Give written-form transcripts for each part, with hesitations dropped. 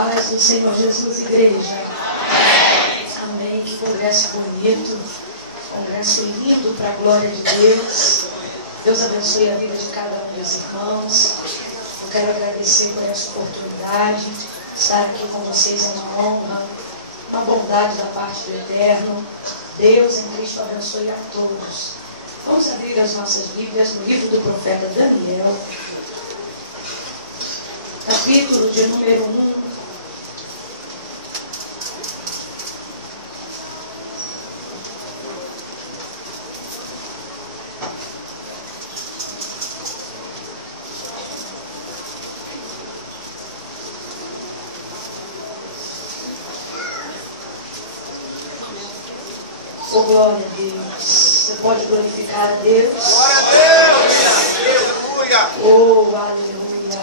paz do Senhor Jesus, igreja. Amém. Que congresso bonito, congresso lindo para a glória de Deus. Deus abençoe a vida de cada um dos irmãos. Eu quero agradecer por essa oportunidade. Estar aqui com vocês é uma honra, uma bondade da parte do Eterno. Deus em Cristo abençoe a todos. Vamos abrir as nossas Bíblias no livro do profeta Daniel, capítulo de número 1. Oh, glória a Deus. Você pode glorificar a Deus? Glória a Deus! Aleluia! Oh, aleluia!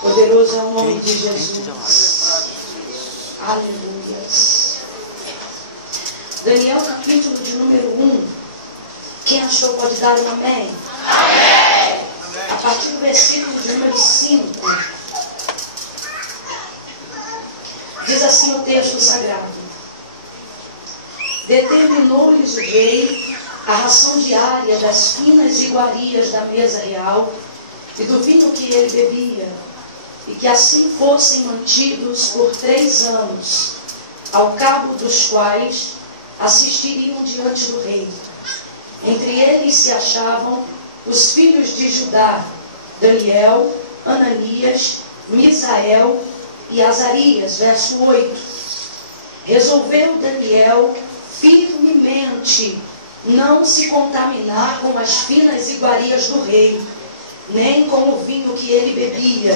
Poderoso é o nome de Jesus. Aleluia. Daniel, capítulo de número 1. Quem achou pode dar um amém? Amém! A partir do versículo de número 5. Diz assim o texto sagrado: determinou-lhes o rei a ração diária das finas iguarias da mesa real e do vinho que ele bebia, e que assim fossem mantidos por 3 anos, ao cabo dos quais assistiriam diante do rei. Entre eles se achavam os filhos de Judá, Daniel, Ananias, Misael e Azarias. Verso 8. Resolveu Daniel firmemente não se contaminar com as finas iguarias do rei, nem com o vinho que ele bebia.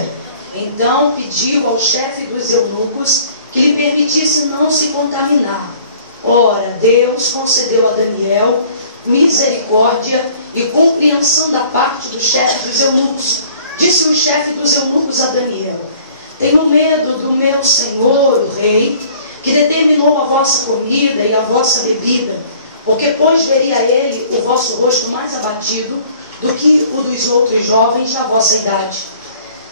Então pediu ao chefe dos eunucos que lhe permitisse não se contaminar. Ora, Deus concedeu a Daniel misericórdia e compreensão da parte do chefe dos eunucos. Disse o chefe dos eunucos a Daniel: tenho medo do meu senhor, o rei, que determinou a vossa comida e a vossa bebida, porque pois veria ele o vosso rosto mais abatido do que o dos outros jovens da vossa idade.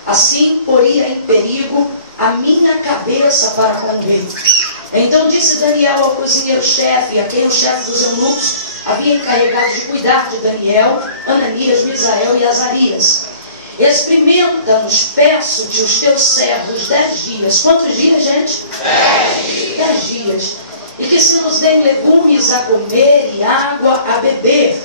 Assim poria em perigo a minha cabeça para com o rei. Então disse Daniel ao cozinheiro-chefe, a quem o chefe dos eunucos havia encarregado de cuidar de Daniel, Ananias, Misael e Azarias: experimenta-nos, peço-te, os teus servos 10 dias. Quantos dias, gente? 10 dias. E que se nos deem legumes a comer e água a beber.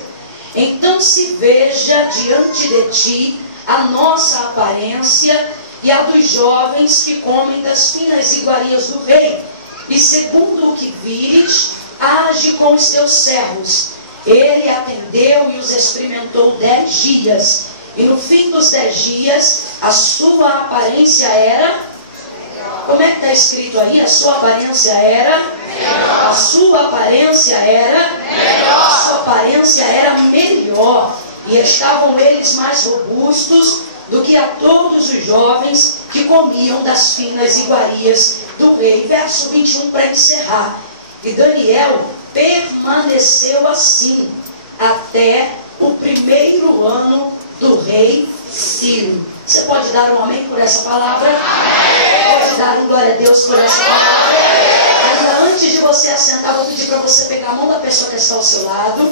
Então se veja diante de ti a nossa aparência e a dos jovens que comem das finas iguarias do rei. E segundo o que vires, age com os teus servos. Ele atendeu e os experimentou 10 dias. E no fim dos 10 dias, a sua aparência era... Como é que está escrito aí? A sua aparência era... Melhor. A sua aparência era... Melhor. A sua aparência era melhor. E estavam eles mais robustos do que a todos os jovens que comiam das finas iguarias do rei. Verso 21 para encerrar. E Daniel permaneceu assim até o 1º ano do rei Ciro. Você pode dar um amém por essa palavra? Amém. Pode dar um glória a Deus por essa palavra? Ainda antes de você assentar, vou pedir para você pegar a mão da pessoa que está ao seu lado.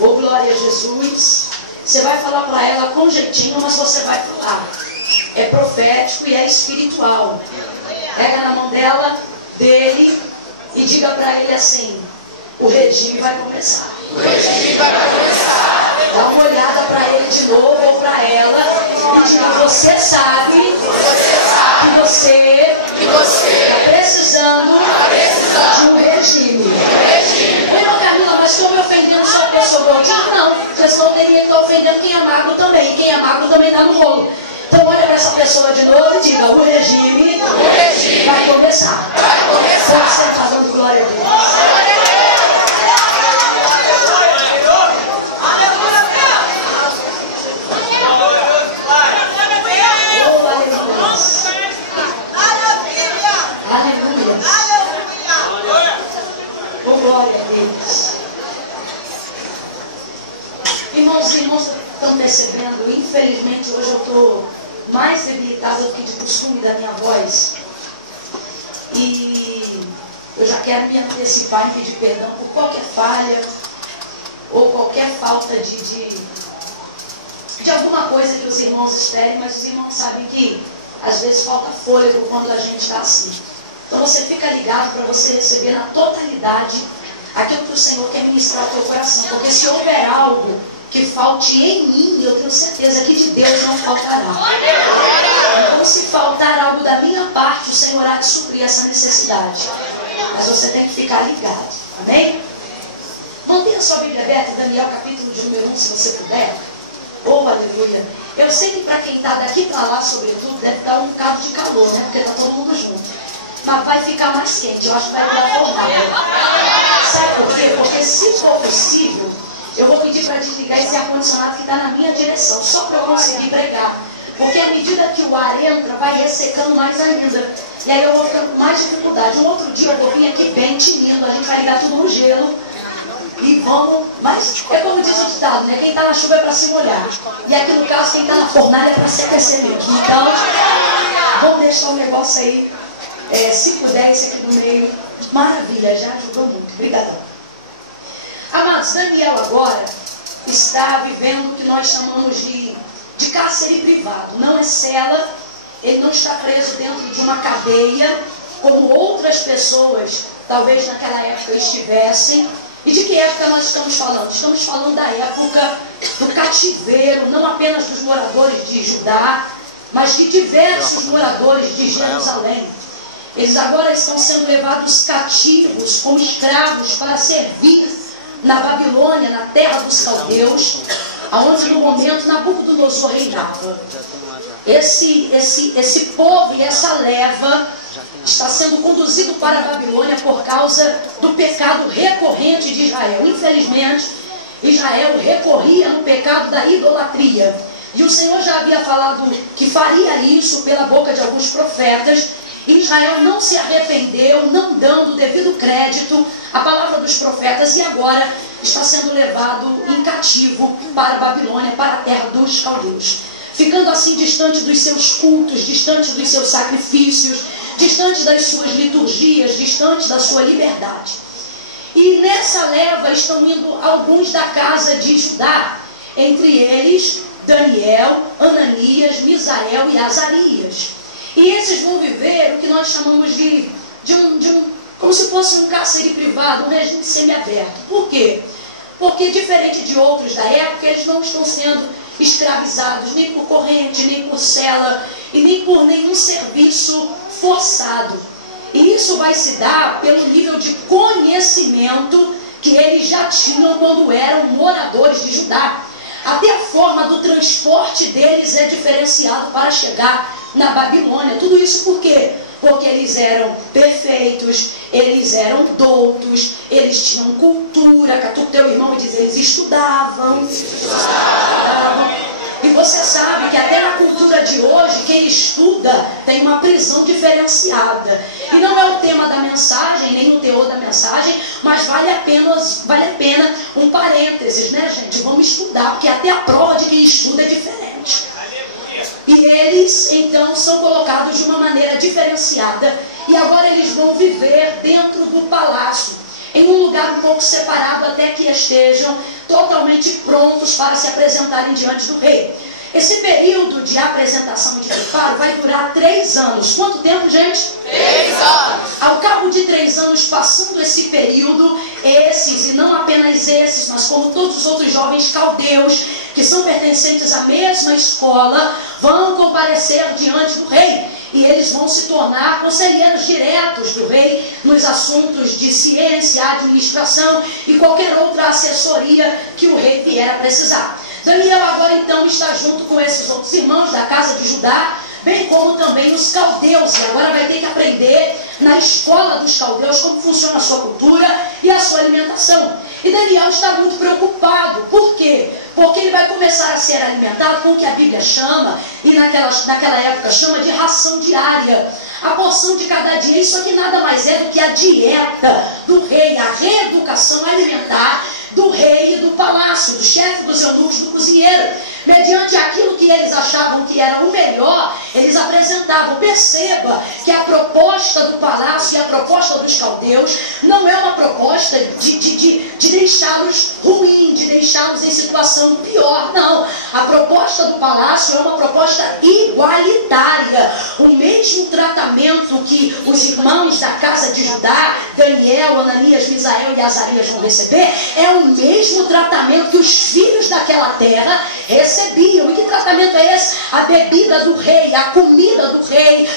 Oh, glória a Jesus. Você vai falar para ela com jeitinho, mas você vai falar. É profético e é espiritual. Pega na mão dela, dele, e diga para ele assim: o regime vai começar. O regime vai começar. Dá uma olhada para ele de novo ou para ela e diga: você sabe que você está precisando de um regime. Não, Camila, mas estou me ofendendo só a pessoa. Eu digo: não, você só teria que estar ofendendo quem é magro também. E quem é magro também dá no rolo. Então olha para essa pessoa de novo e diga: o regime vai começar. Você está dando glória a Deus. Irmãos e irmãs estão percebendo, infelizmente hoje eu estou mais debilitada do que de costume da minha voz. E eu já quero me antecipar e pedir perdão por qualquer falha ou qualquer falta de alguma coisa que os irmãos esperem, mas os irmãos sabem que às vezes falta fôlego quando a gente está assim. Então você fica ligado para você receber na totalidade aquilo que o Senhor quer ministrar ao teu coração. Porque se houver algo que falte em mim, eu tenho certeza que de Deus não faltará. Então se faltar algo da minha parte, o Senhor há de suprir essa necessidade. Mas você tem que ficar ligado. Amém? Mantenha sua Bíblia aberta, Daniel capítulo de número 1, se você puder. Oh, aleluia. Eu sei que para quem está daqui para lá, sobretudo, deve dar um bocado de calor, né? Porque está todo mundo junto. Mas vai ficar mais quente, eu acho que vai ter a fornada. Sabe por quê? Porque se for possível, eu vou pedir para desligar esse ar-condicionado que está na minha direção, só para eu conseguir pregar. Porque à medida que o ar entra, vai ressecando mais ainda. E aí eu vou ficando com mais dificuldade. Um outro dia eu vou vir aqui bem tinindo, a gente vai ligar tudo no gelo. E vamos, mas é como diz o ditado, né? Quem está na chuva é para se molhar. E aqui no caso, quem está na fornalha é para se aquecer mesmo. Então, vamos deixar o negócio aí. Se puder, esse aqui no meio. Maravilha, já ajudou muito. Obrigadão. Amados, Daniel agora está vivendo o que nós chamamos de cárcere privado. Não é cela, ele não está preso dentro de uma cadeia, como outras pessoas, talvez naquela época estivessem. E de que época nós estamos falando? Estamos falando da época do cativeiro, não apenas dos moradores de Judá, mas de diversos moradores de Jerusalém. Eles agora estão sendo levados cativos, como escravos, para servir na Babilônia, na terra dos caldeus, aonde no momento Nabucodonosor reinava. Esse povo e essa leva está sendo conduzido para a Babilônia por causa do pecado recorrente de Israel. Infelizmente, Israel recorria no pecado da idolatria. E o Senhor já havia falado que faria isso pela boca de alguns profetas. Israel não se arrependeu, não dando o devido crédito à palavra dos profetas, e agora está sendo levado em cativo para a Babilônia, para a terra dos caldeus. Ficando assim distante dos seus cultos, distante dos seus sacrifícios, distante das suas liturgias, distante da sua liberdade. E nessa leva estão indo alguns da casa de Judá, entre eles Daniel, Ananias, Misael e Azarias. E esses vão viver o que nós chamamos como se fosse um cárcere privado, um regime semiaberto. Por quê? Porque diferente de outros da época, eles não estão sendo escravizados nem por corrente, nem por cela e nem por nenhum serviço forçado. E isso vai se dar pelo nível de conhecimento que eles já tinham quando eram moradores de Judá. Até a forma do transporte deles é diferenciado para chegar na Babilônia. Tudo isso por quê? Porque eles eram perfeitos, eles eram doutos, eles tinham cultura. Catuca o teu irmão e diz, eles estudavam. E você sabe que até na cultura de hoje, quem estuda tem uma prisão diferenciada. E não é o tema da mensagem, nem o teor da mensagem, mas vale a pena um parênteses, né, gente? Vamos estudar, porque até a prova de quem estuda é diferente. E eles, então, são colocados de uma maneira diferenciada. E agora eles vão viver dentro do palácio, em um lugar um pouco separado, até que estejam totalmente prontos para se apresentarem diante do rei. Esse período de apresentação e de preparo vai durar 3 anos. Quanto tempo, gente? 3 anos. Ao cabo de 3 anos, passando esse período, esses, e não apenas esses, mas como todos os outros jovens caldeus, que são pertencentes à mesma escola, vão comparecer diante do rei. E eles vão se tornar conselheiros diretos do rei nos assuntos de ciência, administração e qualquer outra assessoria que o rei vier a precisar. Daniel agora então está junto com esses outros irmãos da casa de Judá, bem como também os caldeus, e agora vai ter que aprender na escola dos caldeus como funciona a sua cultura e a sua alimentação. E Daniel está muito preocupado. Por quê? Porque ele vai começar a ser alimentado com o que a Bíblia chama, e naquela época chama de ração diária. A porção de cada dia, isso aqui nada mais é do que a dieta do rei, a reeducação alimentar do rei e do palácio, do chefe dos eunucos, do cozinheiro. Mediante aquilo que eles achavam que era o melhor, eles apresentavam. Perceba que a proposta do palácio e a proposta dos caldeus não é uma proposta de deixá-los ruins, de deixá-los em situação pior, não. A proposta do palácio é uma proposta igualitária. O mesmo tratamento que os irmãos da casa de Judá, Daniel, Ananias, Misael e Azarias vão receber, é o mesmo tratamento que os filhos daquela terra recebiam. E que tratamento é esse? A bebida do rei, a comida do rei,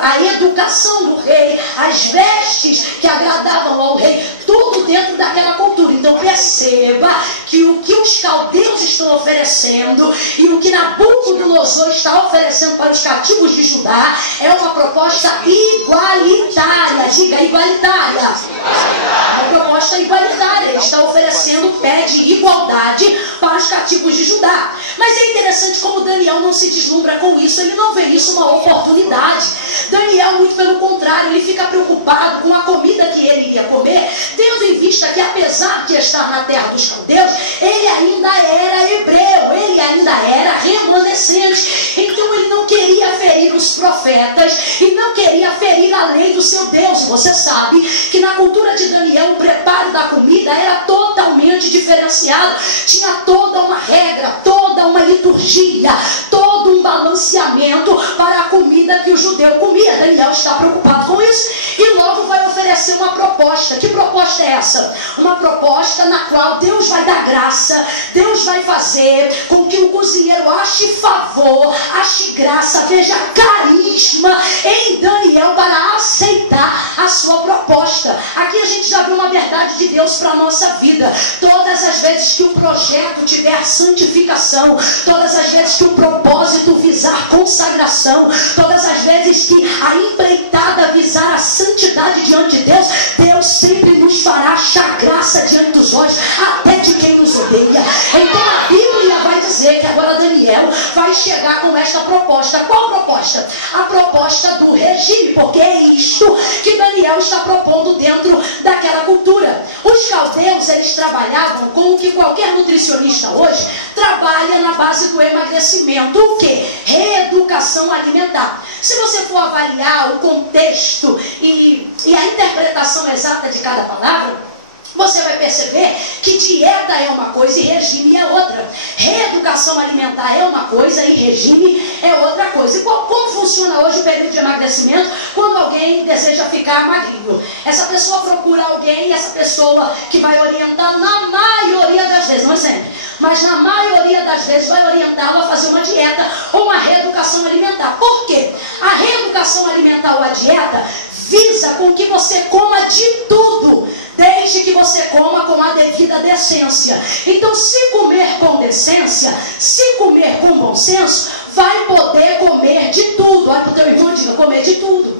a educação do rei, as vestes que agradavam ao rei, tudo dentro daquela cultura. Então perceba que o que os caldeus estão oferecendo e o que Nabucodonosor está oferecendo para os cativos de Judá é uma proposta igualitária. Diga, igualitária. É uma proposta igualitária. Ele está oferecendo, pede igualdade para os cativos de Judá. Mas é interessante como Daniel não se deslumbra com isso. Ele não vê isso uma oportunidade. Daniel, muito pelo contrário, ele fica preocupado com a comida que ele iria comer, tendo em vista que, apesar de estar na terra dos caldeus, ele ainda era hebreu, ele ainda era remanescente. Então ele não queria ferir os profetas e não queria ferir a lei do seu Deus. Você sabe que na cultura de Daniel o preparo da comida era totalmente diferenciado. Tinha toda uma regra, toda uma liturgia, todo um balanceamento para a comida que o judeu comia. Daniel está preocupado com isso e logo vai oferecer uma proposta. Que proposta é essa? Uma proposta na qual Deus vai dar graça, Deus vai fazer com que o cozinheiro ache favor, ache graça, veja carisma em Daniel para aceitar a sua proposta. Aqui a gente já viu uma verdade de Deus para a nossa vida. Todas as vezes que o projeto tiver santificação, todas as vezes que o propósito visar consagração, todas as vezes que a empreitada visar a santidade diante de Deus, Deus sempre nos fará achar graça diante dos olhos, até de quem nos odeia. Então a Bíblia vai dizer que agora Daniel vai chegar com esta proposta. Qual proposta? A proposta do regime, porque é isto que Daniel está propondo dentro daquela cultura. Os caldeus, eles trabalhavam com o que qualquer nutricionista hoje trabalha na base do emagrecimento. O que? Reeducação alimentar. Se você for avaliar o contexto e a interpretação exata de cada palavra, você vai perceber que dieta é uma coisa e regime é outra. Reeducação alimentar é uma coisa e regime é outra coisa. E como funciona hoje o período de emagrecimento quando alguém deseja ficar magrinho? Essa pessoa procura alguém e essa pessoa que vai orientar, na maioria das vezes, não é sempre, mas na maioria das vezes vai orientá-lo a fazer uma dieta ou uma reeducação alimentar. Por quê? A reeducação alimentar ou a dieta visa com que você coma de tudo, desde que você coma com a devida decência. Então, se comer com decência, se comer com bom senso, vai poder comer de tudo. Olha para o teu irmão e diga, comer de tudo.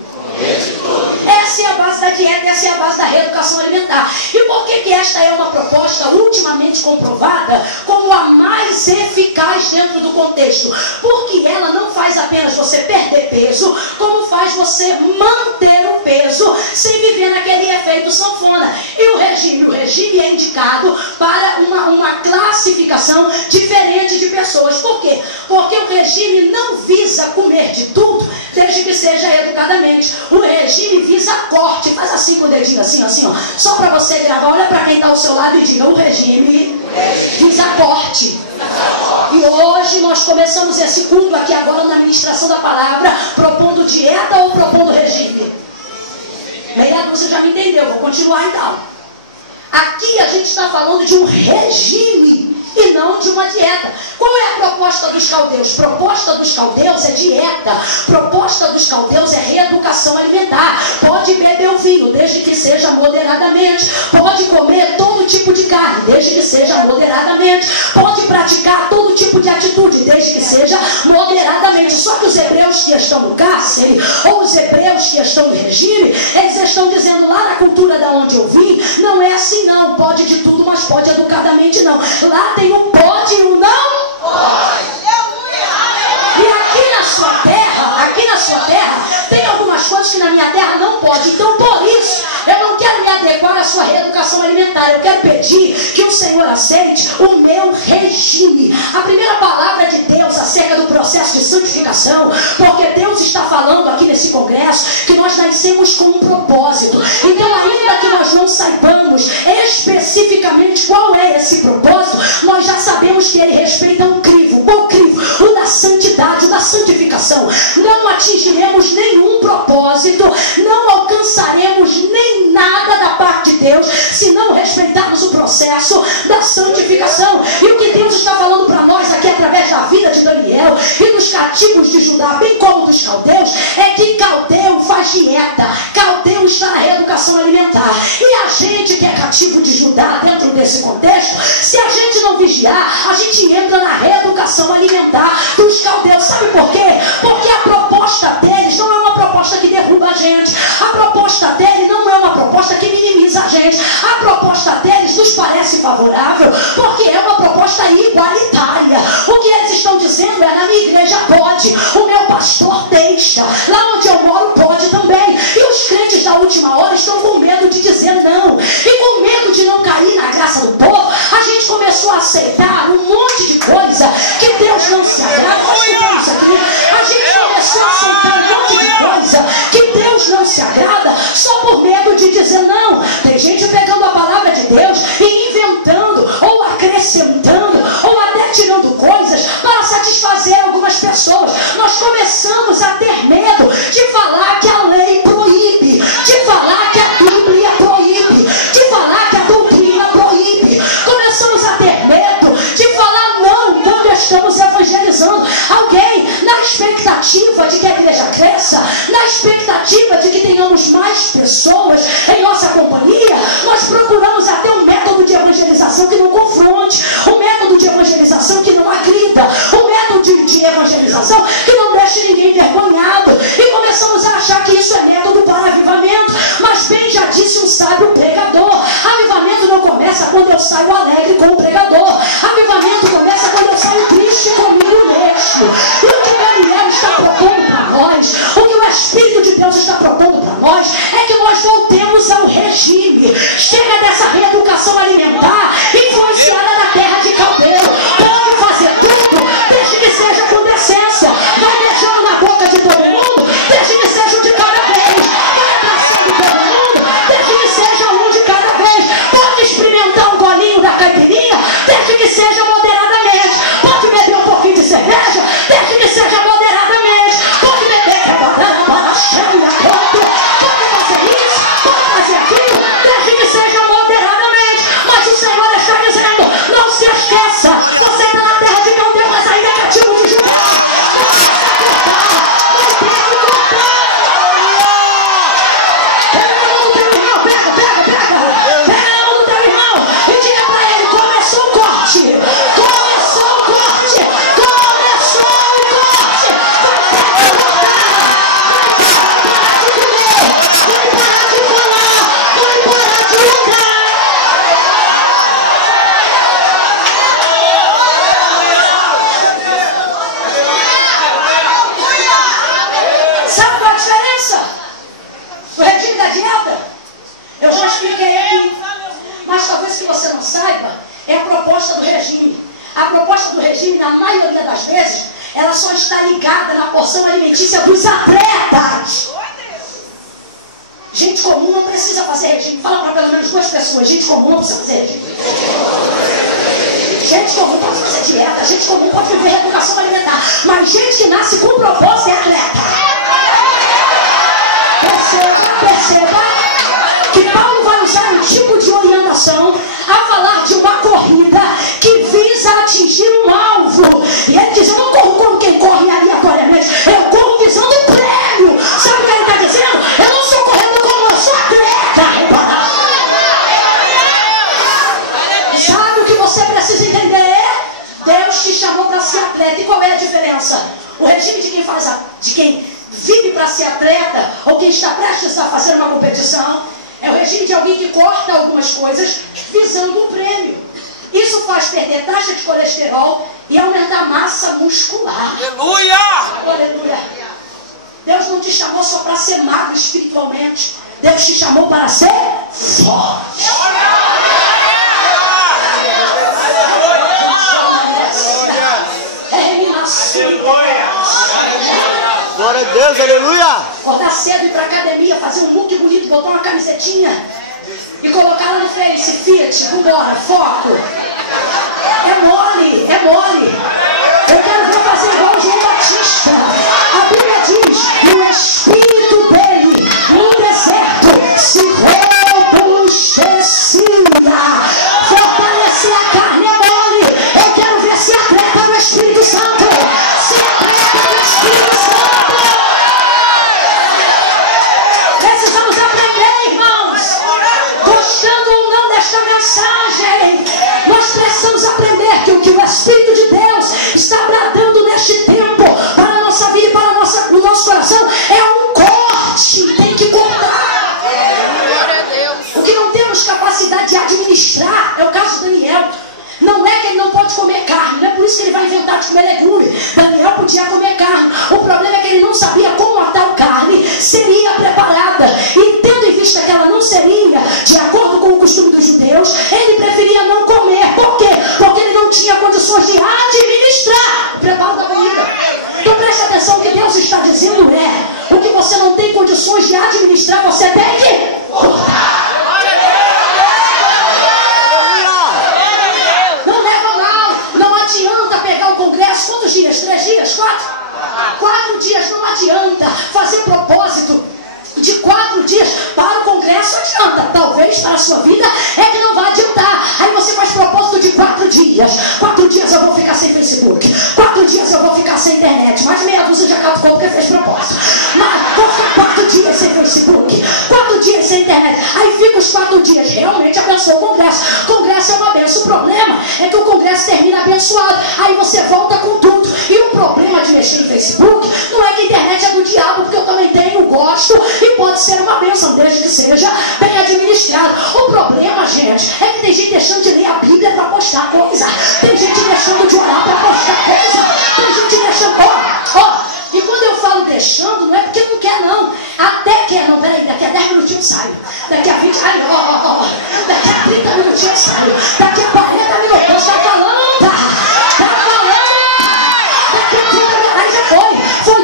Essa é a base da dieta, essa é a base da reeducação alimentar. E por que esta é uma proposta ultimamente comprovada como a mais eficaz dentro do contexto? Porque ela não faz apenas você perder peso, como faz você manter o peso sem viver naquele efeito sanfona. E o regime é indicado para uma classificação diferente de pessoas. Por quê? Porque o regime não visa comer de tudo, desde que seja educadamente. O regime visa corte. Faz assim com o dedinho, assim, ó. Só para você gravar, olha para quem está ao seu lado e diga, o regime visa corte. E hoje nós começamos esse culto aqui agora na ministração da palavra, propondo dieta ou propondo regime? Meia dúzia já me entendeu, vou continuar então. Aqui a gente está falando de um regime e não de uma dieta. Qual é a proposta dos caldeus? Proposta dos caldeus é dieta. Proposta dos caldeus é reeducação alimentar. Pode beber o vinho, desde que seja moderadamente. Pode comer todo tipo de carne, desde que seja moderadamente. Pode praticar todo tipo de atitude, desde que seja moderadamente. Só que os hebreus que estão no cárcere, ou os hebreus que estão no regime, eles estão dizendo lá na cultura da onde eu vim, não é assim não. Pode de tudo, mas pode educadamente não. Lá tem o pode e o não pode. E aqui na sua terra, tem algumas coisas que na minha terra não pode. Então por isso, eu não quero me adequar à sua reeducação alimentar. Eu quero pedir que o Senhor aceite o meu regime. A primeira palavra de Deus acerca do processo de santificação, porque Deus está falando aqui nesse congresso que nós nascemos com um propósito. Então, ainda que nós não saibamos especificamente qual é esse propósito, nós já sabemos que ele respeita um crivo. Qual crivo? O da santidade, o da santificação. Não atingiremos nenhum propósito, não alcançaremos nem nada da parte de Deus se não respeitarmos o processo da santificação. E o que Deus está falando para nós aqui através da vida de Daniel e dos cativos de Judá, bem como dos caldeus, é que caldeu faz dieta, caldeu está na reeducação alimentar. E a gente que é cativo de Judá dentro desse contexto, se a gente não vigiar, a gente entra na reeducação alimentar dos caldeus. Sabe por quê? Porque a proposta deles não é uma proposta que derruba a gente, a proposta deles não é uma proposta que minimiza a gente, a proposta deles nos parece favorável porque é uma proposta igualitária. O que eles estão dizendo é: na minha igreja pode, o meu pastor deixa, lá onde eu moro pode também. E os crentes da última hora estão com medo de dizer não, e com medo de não cair na graça do povo, a gente começou a aceitar um monte de coisa que Deus não se agrada. Nós escutamos isso aqui. A gente começou a aceitar um monte de coisa que Deus não se agrada só por medo de dizer não. Tem gente pegando a palavra de Deus e inventando ou acrescentando ou até tirando coisas para satisfazer algumas pessoas. Nós começamos a ter medo de falar que a lei proíbe, de falar que a Bíblia proíbe, de falar que a doutrina proíbe. Começamos a ter medo de falar não quando estamos evangelizando alguém, na expectativa de que a igreja cresça, na expectativa de que tenhamos mais pessoas em nossa companhia. Nós procuramos até um método de evangelização que não confronte, um método de evangelização que não agrida, um método de evangelização que não deixe ninguém envergonhado, e começamos a achar que isso é método para avivamento. Mas bem já disse um sábio pregador: avivamento não começa quando eu saio alegre com o pregador, avivamento começa quando eu saio triste comigo mesmo. E o que Daniel está propondo para nós, o que o Espírito de Deus está propondo para nós, é que nós voltemos ao regime. Chega dessa reeducação alimentar influenciada na terra de Caldeu. Pode fazer tudo, desde que seja com decência. Vai deixando na boca de todo mundo, desde que seja um de cada vez. Vai abraçando todo mundo, desde que seja um de cada vez. Pode experimentar um golinho da caipirinha, desde que seja moderadamente. Pode beber um pouquinho de cerveja, desde que seja moderadamente. Pode beber para chão e a corpo. Pode fazer isso, pode fazer aquilo, desde que seja moderadamente. Mas o Senhor está dizendo: não se esqueça, você está na terra de Caldeu, mas ainda é cativo de Judá. Não tem que cortar. Pega na mão do teu irmão, pega na mão do teu irmão e diga para ele: começou o corte, começou o corte, começou o corte. Vai parar de comer, vai parar de falar, vai parar de lutar. Sabe qual a diferença do regime da dieta? Eu já expliquei aqui, mas talvez que você não saiba, é a proposta do regime. A proposta do regime, na maioria das vezes, ela só está ligada na porção alimentícia dos atletas. Gente comum não precisa fazer regime. Fala para pelo menos 2 pessoas: gente comum não precisa fazer regime. Gente comum pode fazer dieta, gente comum pode viver reeducação alimentar, mas gente que nasce com propósito é atleta. Perceba que Paulo vai usar um tipo de orientação a falar de uma corrida que visa atingir um alvo. E ele diz: eu não corro como quem corre aleatoriamente, eu corro visando o prêmio. Sabe o que ele está dizendo? Eu não estou correndo como eu sou atleta. Sabe o que você precisa entender? Deus te chamou para ser atleta. E qual é a diferença? O regime de quem vive para ser atleta, ou quem está prestes a fazer uma competição, é o regime de alguém que corta algumas coisas visando o prêmio. Isso faz perder taxa de colesterol e aumentar a massa muscular. Aleluia! Aleluia! Deus não te chamou só para ser magro espiritualmente. Deus te chamou para ser forte. Glória a Deus, aleluia! Acordar cedo, ir pra academia, fazer um look bonito, botar uma camisetinha e colocar lá no Face, Fiat, vambora, foco. É mole, é mole. Eu quero ver fazer igual o João Batista. A Bíblia diz: o espírito dele no deserto se robustecia. Fortalecer a carne é mole. Eu quero ver se atleta do Espírito Santo. Se atleta do Espírito Santo. Precisamos aprender, irmãos. Gostando ou não desta mensagem, nós precisamos aprender que o Espírito de Deus está bradando neste tempo para a nossa vida e para o nosso coração é um corte. Tem que cortar. O que não temos capacidade de administrar é o caso de Daniel. Não é que ele não pode comer carne, não é por isso que ele vai inventar de comer legume. Daniel podia comer carne. O problema é que ele não sabia como a tal carne seria preparada. E tendo em vista que ela não seria de acordo com o costume dos judeus, ele preferia não comer. Por quê? Porque ele não tinha condições de administrar o preparo da comida. Então preste atenção, o que Deus está dizendo é: o que você não tem condições de administrar, você tem que cortar. Congresso, quantos dias? 3 dias? 4? 4 dias, não adianta fazer propósito de 4 dias para o Congresso, adianta. Talvez para a sua vida é que não vai adiantar. Aí você faz propósito de 4 dias. 4 dias eu vou ficar sem Facebook. 4 dias eu vou ficar sem internet. Mais meia dúzia já caducou porque fez propósito. Mas vou ficar 4 dias sem Facebook. 4 dias sem internet. Aí fica os 4 dias. Realmente abençoou o Congresso. O Congresso é uma benção. O problema é que o Congresso termina abençoado. Aí você volta com tudo. E o problema de mexer em Facebook não é que a internet é do diabo, porque eu também tenho, gosto e pode ser uma bênção, desde que seja bem administrado. O problema, gente, é que tem gente deixando de ler a Bíblia para postar coisa. Tem gente deixando de orar para postar coisa. Tem gente deixando, e quando eu falo deixando, não é porque não quer não. Até quer, não, peraí, daqui a 10 minutinhos eu saio. Daqui a 20, daqui a 30 minutinhos eu saio. Daqui a 40 minutos, tá falando, tá falando. Daqui a 30 minutos, aí já foi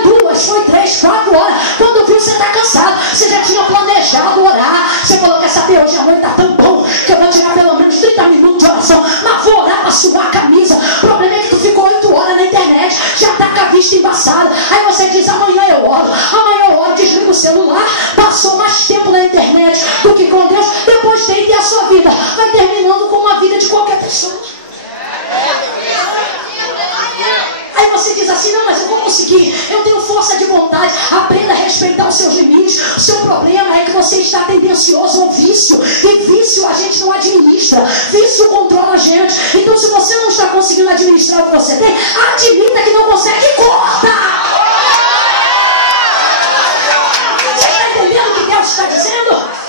2, foi 3, 4 horas. Quando viu, você tá cansado. Você já tinha planejado orar. Você falou, quer saber, hoje a noite tá tão bom que eu vou tirar pelo menos 30 minutos de oração. Mas vou orar pra suar a camisa. O problema é que tu ficou 8 horas na internet. Já tá com a vista embaçada. Aí você diz, amanhã eu oro. Amanhã eu oro, desliga o celular. Passou mais tempo na internet do que com Deus. Depois tem que ter a sua vida. Vai terminando com uma vida de qualquer pessoa. Aí você diz assim, não, mas eu vou conseguir, eu tenho força de vontade. Aprenda a respeitar os seus limites. O seu problema é que você está tendencioso ao vício. E vício a gente não administra. Vício controla a gente. Então se você não está conseguindo administrar o que você tem, admita que não consegue e corta. Você está entendendo o que Deus está dizendo?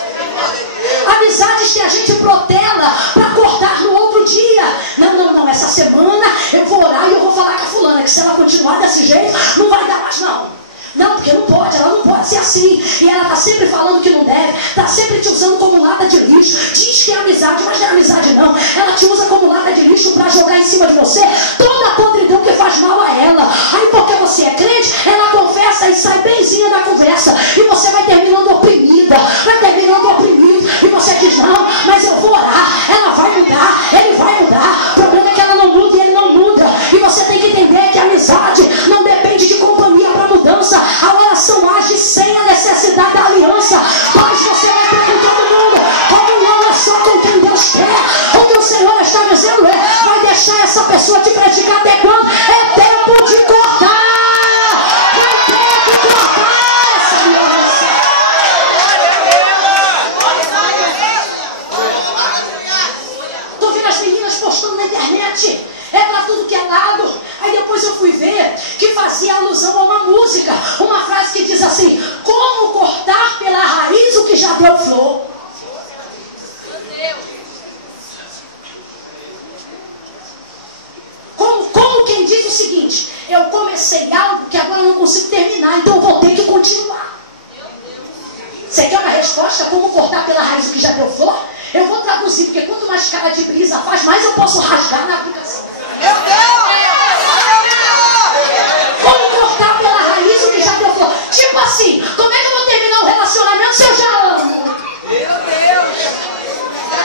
Amizades que a gente protela para cortar no outro dia. Não, essa semana eu vou orar e eu vou falar com a fulana que se ela continuar desse jeito, não vai dar mais não, porque não pode, ela não pode ser assim. E ela está sempre falando que não deve, está sempre te usando como lata de lixo. Diz que é amizade, mas não é amizade não. Ela te usa como lata de lixo para jogar em cima de você toda a podridão que faz mal a ela. Aí porque você é crente, ela confessa e sai benzinha da conversa. E você vai terminando oprimida, vai terminando oprimido. E você diz, não, mas eu vou orar, ela vai mudar, ele vai mudar. O problema é que ela não muda e ele não muda. E você tem que entender que a amizade não depende de companhia para mudança. A oração age sem a necessidade da aliança. Mas você vai ter com todo mundo. Comunhão é só com quem Deus quer. O que o Senhor está dizendo é, vai deixar essa pessoa te praticar até quando? É tempo de cortar. Vai ter que cortar essa aliança. Tô vendo as meninas postando na internet. É pra tudo que é lado. Aí depois eu fui ver que fazia alusão a uma música. Uma frase que diz assim: como cortar pela raiz o que já deu flor. Como quem diz o seguinte: eu comecei algo que agora não consigo terminar, então eu vou ter que continuar. Você quer uma resposta? resposta como cortar pela raiz o que já deu flor, eu vou traduzir, porque quanto mais cara de brisa faz, mais eu posso rasgar na aplicação. Meu Deus! Como cortar pela raiz o que já deu flor? Tipo assim, como é que eu vou terminar um relacionamento se eu já amo? Meu Deus!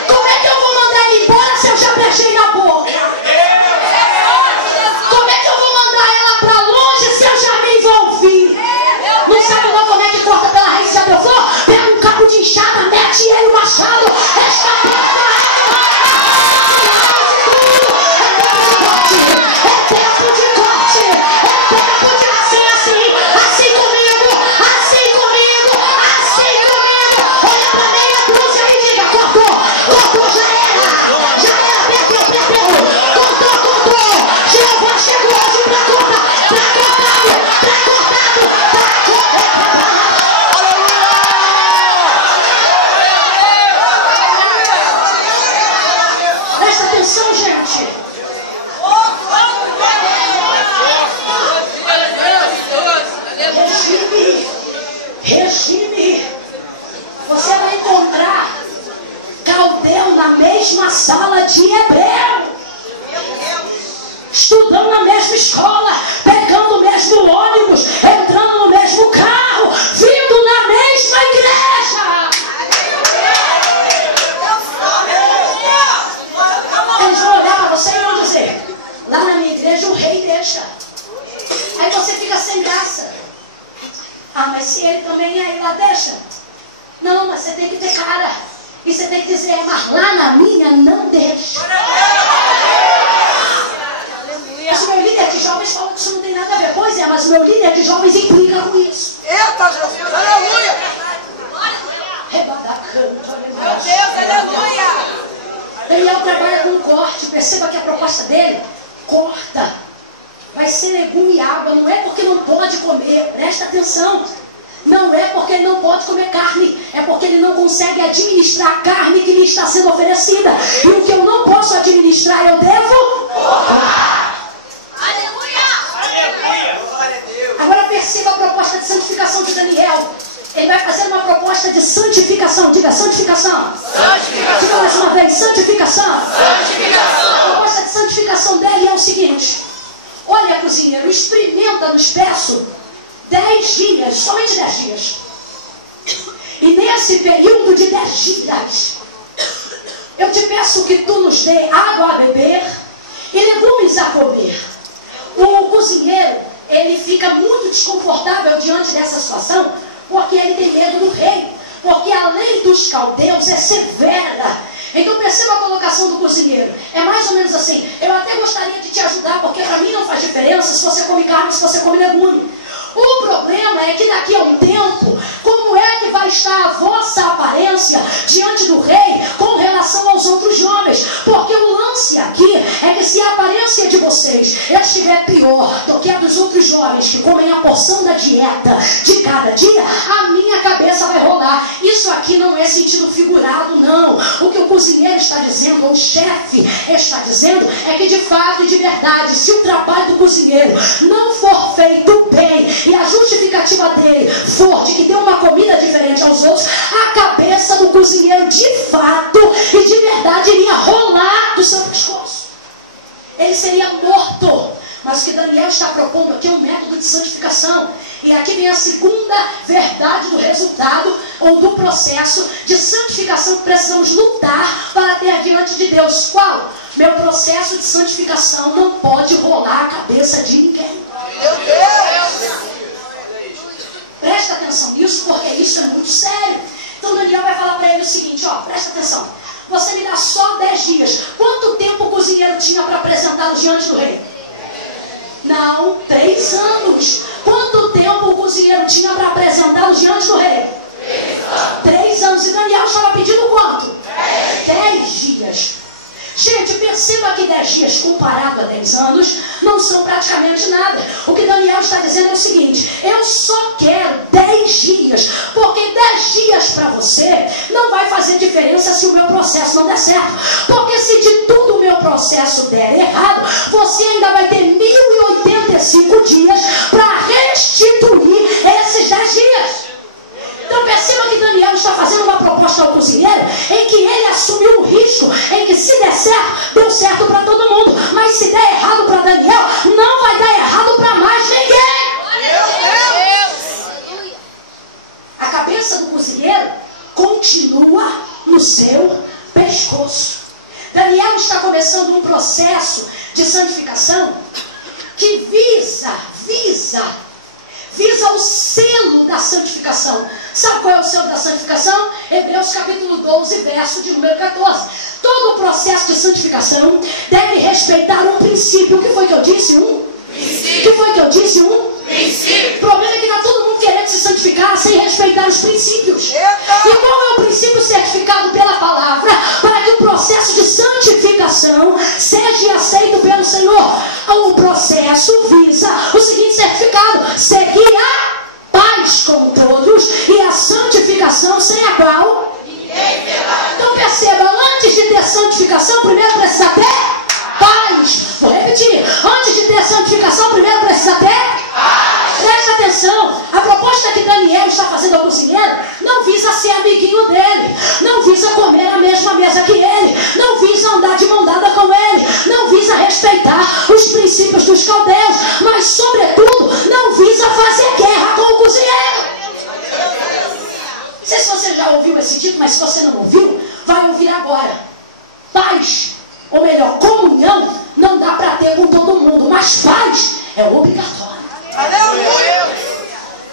Como é que eu vou mandar ele embora se eu já beijei na boca? Como é que eu vou mandar ela pra longe se eu já me envolvi? Não sabe não como é que corta pela raiz se já deu flor? Pega um cabo de enxada, mete ele o machado, escapeta regime. Você vai encontrar Caldeu na mesma sala de Hebreu, estudando na mesma escola, pegando o mesmo ônibus, entrando no mesmo carro, vindo na mesma igreja. Eles vão olhar para você e vão dizer: lá na minha igreja o rei deixa. Aí você fica sem graça. Ah, mas se ele também é, lá deixa. Não, mas você tem que ter cara. E você tem que dizer: mas lá na minha não deixa. Mas o meu líder de jovens fala que isso não tem nada a ver. Pois é, mas o meu líder de jovens implica com isso. Eita, Jesus! Aleluia! Meu Deus, aleluia! Daniel trabalha com corte. Perceba que a proposta dele corta. Vai ser legume e água. Não é porque não pode comer. Presta atenção. Não é porque ele não pode comer carne. É porque ele não consegue administrar a carne que lhe está sendo oferecida. E o que eu não posso administrar, eu devo cortar. Aleluia! Aleluia! Glória a Deus! Agora perceba a proposta de santificação de Daniel. Ele vai fazer uma proposta de santificação. Diga santificação. Santificação. Diga mais uma vez, santificação. Santificação. A proposta de santificação dele é o seguinte: olha, cozinheiro, experimenta, nos peço 10 dias, somente 10 dias. E nesse período de 10 dias, eu te peço que tu nos dê água a beber e legumes a comer. O cozinheiro, ele fica muito desconfortável diante dessa situação, porque ele tem medo do rei. Porque a lei dos caldeus é severa. Então perceba a colocação do cozinheiro. É mais ou menos assim: eu até gostaria de te ajudar, porque para mim não faz diferença se você come carne ou se você come legume. O problema é que daqui a um tempo, como é que vai estar a vossa aparência diante do rei com relação aos outros jovens? Porque o lance aqui é que se a aparência de vocês estiver pior do que a dos outros jovens que comem a porção da dieta de cada dia, a minha cabeça vai rolar. Isso aqui não é sentido figurado, não. O que o cozinheiro está dizendo, ou o chefe está dizendo, é que de fato e de verdade, se o trabalho do cozinheiro não for feito bem, e a justificativa dele for de que deu uma comida diferente aos outros, a cabeça do cozinheiro de fato e de verdade iria rolar do seu pescoço. Ele seria morto. Mas o que Daniel está propondo aqui é um método de santificação. E aqui vem a segunda verdade do resultado ou do processo de santificação que precisamos lutar para ter diante de Deus. Qual? Meu processo de santificação não pode rolar a cabeça de ninguém. Meu Deus! Presta atenção nisso, porque isso é muito sério. Então Daniel vai falar para ele o seguinte: ó, presta atenção. Você me dá só 10 dias. Quanto tempo o cozinheiro tinha para apresentá-los diante do rei? Não, 3 anos. Quanto tempo o cozinheiro tinha para apresentá-los diante do rei? 3 anos. E Daniel estava pedindo quanto? 10 dias. Gente, perceba que 10 dias comparado a 10 anos não são praticamente nada. O que Daniel está dizendo é o seguinte: eu só quero 10 dias, porque 10 dias para você não vai fazer diferença se o meu processo não der certo. Porque se de tudo o meu processo der errado, você ainda vai ter 1085 dias para restituir esses 10 dias. Então perceba que Daniel está fazendo uma cozinheiro em que ele assumiu o risco, em que se der certo, deu certo para todo mundo, mas se der errado para Daniel, não vai dar errado para mais ninguém. A cabeça do cozinheiro continua no seu pescoço. Daniel está começando um processo de santificação que visa o selo da santificação. Sabe qual é o selo da santificação? Hebreus capítulo 12, verso de número 14. Todo o processo de santificação deve respeitar um princípio. O que foi que eu disse? O que foi que eu disse? O problema é que está todo mundo querendo se santificar sem respeitar os princípios. E qual é o princípio certificado pela palavra para que o processo de santificação seja aceito pelo Senhor? O processo visa o seguinte certificado: seguir a paz com todos e a santificação, sem a qual ninguém verá. Então perceba, antes de ter santificação, primeiro precisa ter paz. Vou repetir. Antes de ter santificação, primeiro precisa ter paz. Presta atenção. A proposta que Daniel está fazendo ao cozinheiro não visa ser amiguinho dele, não visa comer a mesma mesa que ele, não visa andar de mão dada com ele, não visa respeitar os princípios dos caldeus, mas sobretudo não visa fazer guerra com o cozinheiro. Não sei se você já ouviu esse tipo, mas se você não ouviu, vai ouvir agora. Paz, ou melhor, comunhão, não dá para ter com todo mundo, mas paz é obrigatório.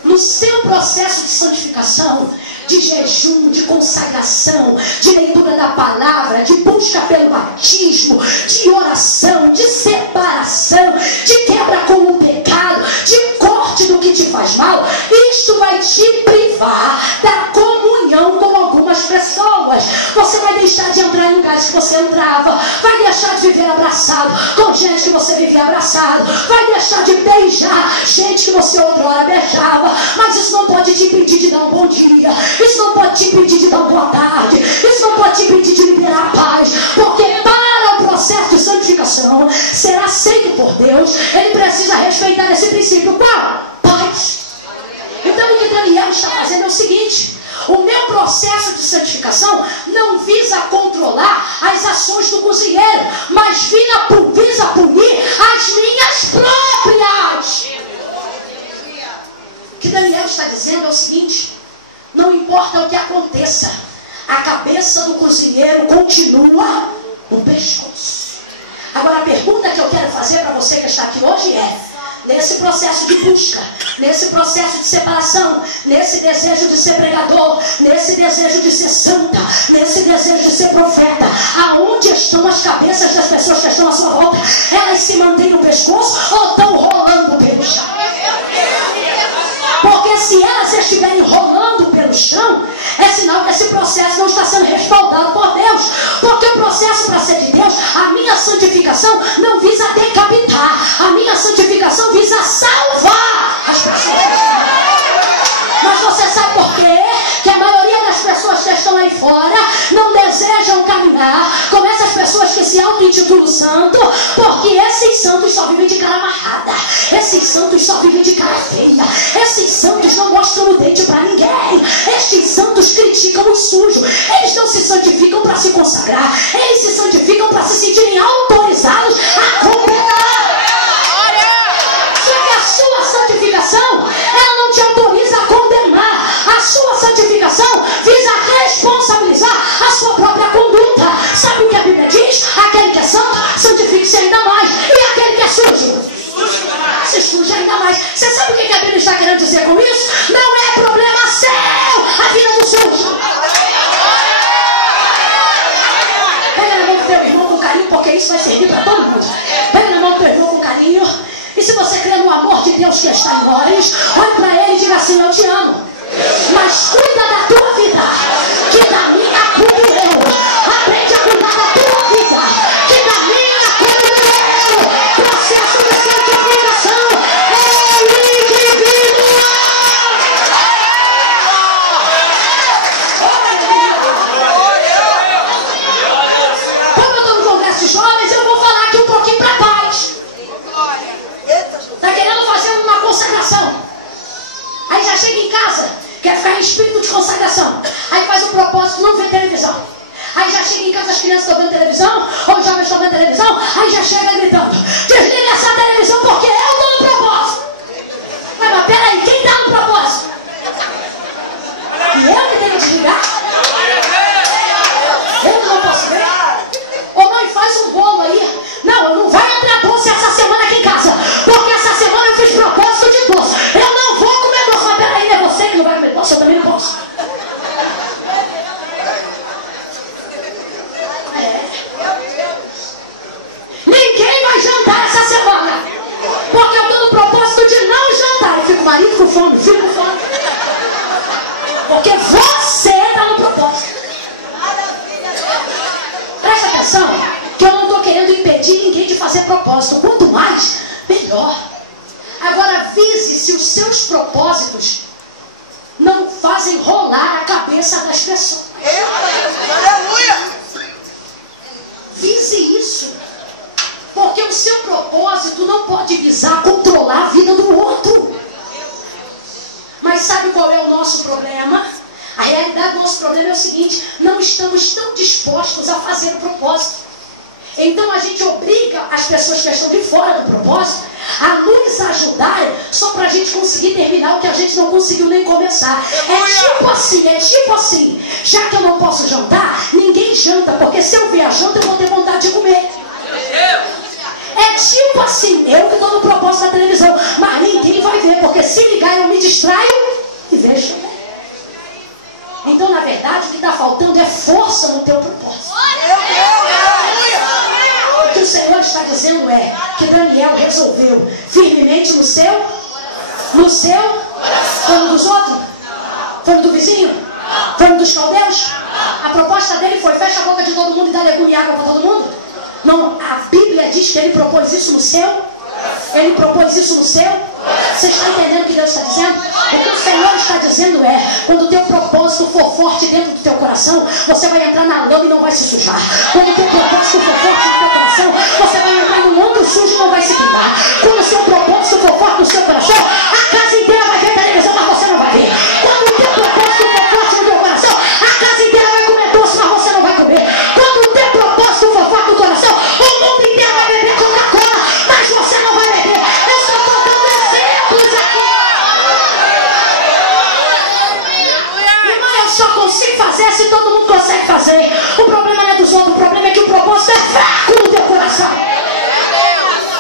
No seu processo de santificação, de jejum, de consagração, de leitura da palavra, de busca pelo batismo, de oração, de separação, de quebra com o pecado, de corte do que te faz mal, isto vai te privar da comunhão com algumas pessoas. Você vai deixar de entrar em lugares que você entrava, vai deixar de viver abraçado com gente que você vivia abraçado, vai deixar de beijar gente que você outrora beijava, mas isso não pode te impedir de dar um bom dia, isso não pode te impedir de dar uma boa tarde, isso não pode te impedir de liberar a paz, porque para o processo de santificação ser aceito por Deus, ele precisa respeitar esse princípio. Qual? Paz. Então o que Daniel está fazendo é o seguinte: o meu processo de santificação não visa controlar as ações do cozinheiro, mas visa punir as minhas próprias. O que Daniel está dizendo é o seguinte: não importa o que aconteça, a cabeça do cozinheiro continua no pescoço. Agora a pergunta que eu quero fazer para você que está aqui hoje é: nesse processo de busca, nesse processo de separação, nesse desejo de ser pregador, nesse desejo de ser santa, nesse desejo de ser profeta, aonde estão as cabeças das pessoas que estão à sua volta? Elas se mantêm no pescoço ou estão rolando pelo chão? Porque se elas estiverem rolando pelo chão, é sinal que esse processo não está sendo respaldado por Deus. Porque o processo para ser de Deus, a minha santificação não visa decapitar, a minha santificação visa salvar as pessoas. Mas você sabe por quê? Que a maioria das pessoas que estão aí fora não desejam caminhar como essas pessoas que se auto-intitulam santo, porque esses santos só vivem de cara amarrada, esses santos só vivem de cara feia, esses santos não mostram o dente para ninguém, estes santos criticam os sujos, eles não se santificam para se consagrar, eles se santificam para se sentirem autorizados a condenar. Só que a sua santificação, ela não te autoriza a condenar. A sua santificação visa responsabilizar a sua própria conduta. Sabe o que a Bíblia diz? Aquele que é santo, santifique-se ainda mais. E aquele que é sujo, se suja ainda mais. Você sabe o que a Bíblia está querendo dizer com isso? Não é problema seu a vida do sujo. Pega na mão do teu irmão com carinho, porque isso vai servir para todo mundo. Pega na mão do teu irmão com carinho. E se você crê no amor de Deus que está em nós, olhe para ele e diga assim: eu te amo, mas cuida da tua vida, que da minha cuido eu. Aprende a cuidar da tua vida, que da minha cuido eu. Processo de santificação é individual. Como eu estou no congresso de jovens, eu vou falar aqui um pouquinho para paz. Está querendo fazer uma consagração, aí já chega em casa, quer ficar em espírito de consagração. Aí faz o propósito, não vê televisão. Aí já chega em casa, as crianças estão vendo televisão, ou os jovens estão vendo televisão, aí já chega gritando: desliga essa televisão porque eu estou no propósito. Mas peraí, quem está no propósito? E eu que tenho que desligar? Eu não posso ver? Ô mãe, faz um bolo aí. Não, não vai entrar doce essa semana aqui em casa, porque essa semana eu fiz propósito de doce. Eu não vou comer doce. Mas peraí, é você que não vai comer doce, eu também não posso. Ninguém vai jantar essa semana, porque eu estou no propósito de não jantar. Eu fico marido com fome, filho com fome, porque você está no propósito. Presta atenção, que eu não estou querendo impedir ninguém de fazer propósito. Quanto mais, melhor. Agora avise se os seus propósitos não fazem rolar a cabeça das pessoas. Aleluia! Vise isso. Porque o seu propósito não pode visar controlar a vida do outro. Mas sabe qual é o nosso problema? A realidade do nosso problema é o seguinte: não estamos tão dispostos a fazer o propósito. Então a gente obriga as pessoas que estão de fora do propósito a nos ajudarem só para a gente conseguir terminar o que a gente não conseguiu nem começar. É tipo assim, já que eu não posso jantar, ninguém janta, porque se eu ver a janta eu vou ter vontade de comer. É tipo assim, eu que estou no propósito da televisão, mas ninguém vai ver, porque se ligar eu me distraio e vejo. Então, na verdade, o que está faltando é força no teu propósito. O que o Senhor está dizendo é que Daniel resolveu firmemente no seu, foi no dos outros? Foi no do vizinho? Foi no dos caldeus? A proposta dele foi: fecha a boca de todo mundo e dá legume e água para todo mundo? Não, a Bíblia diz que ele propôs isso no seu. Ele propôs isso no seu. Você está entendendo o que Deus está dizendo? O que o Senhor está dizendo é: quando o teu propósito for forte dentro do teu coração, você vai entrar na lama e não vai se sujar. Quando o teu propósito for forte no teu coração, você vai entrar no mundo sujo e não vai se queimar. Quando o seu propósito for forte no seu coração, a casa inteira vai ver televisão, mas você não vai ver. Quando o teu propósito for forte no teu coração, a casa inteira vai comer doce, mas você não vai comer. Quando o teu propósito for forte no coração, o mundo inteiro vai beber Coca-Cola, mas você não vai beber. Eu só estou dando exemplos aqui. Irmão, eu só consigo fazer se todo mundo consegue fazer. O problema não é dos outros, o problema é que o propósito é fraco no teu coração.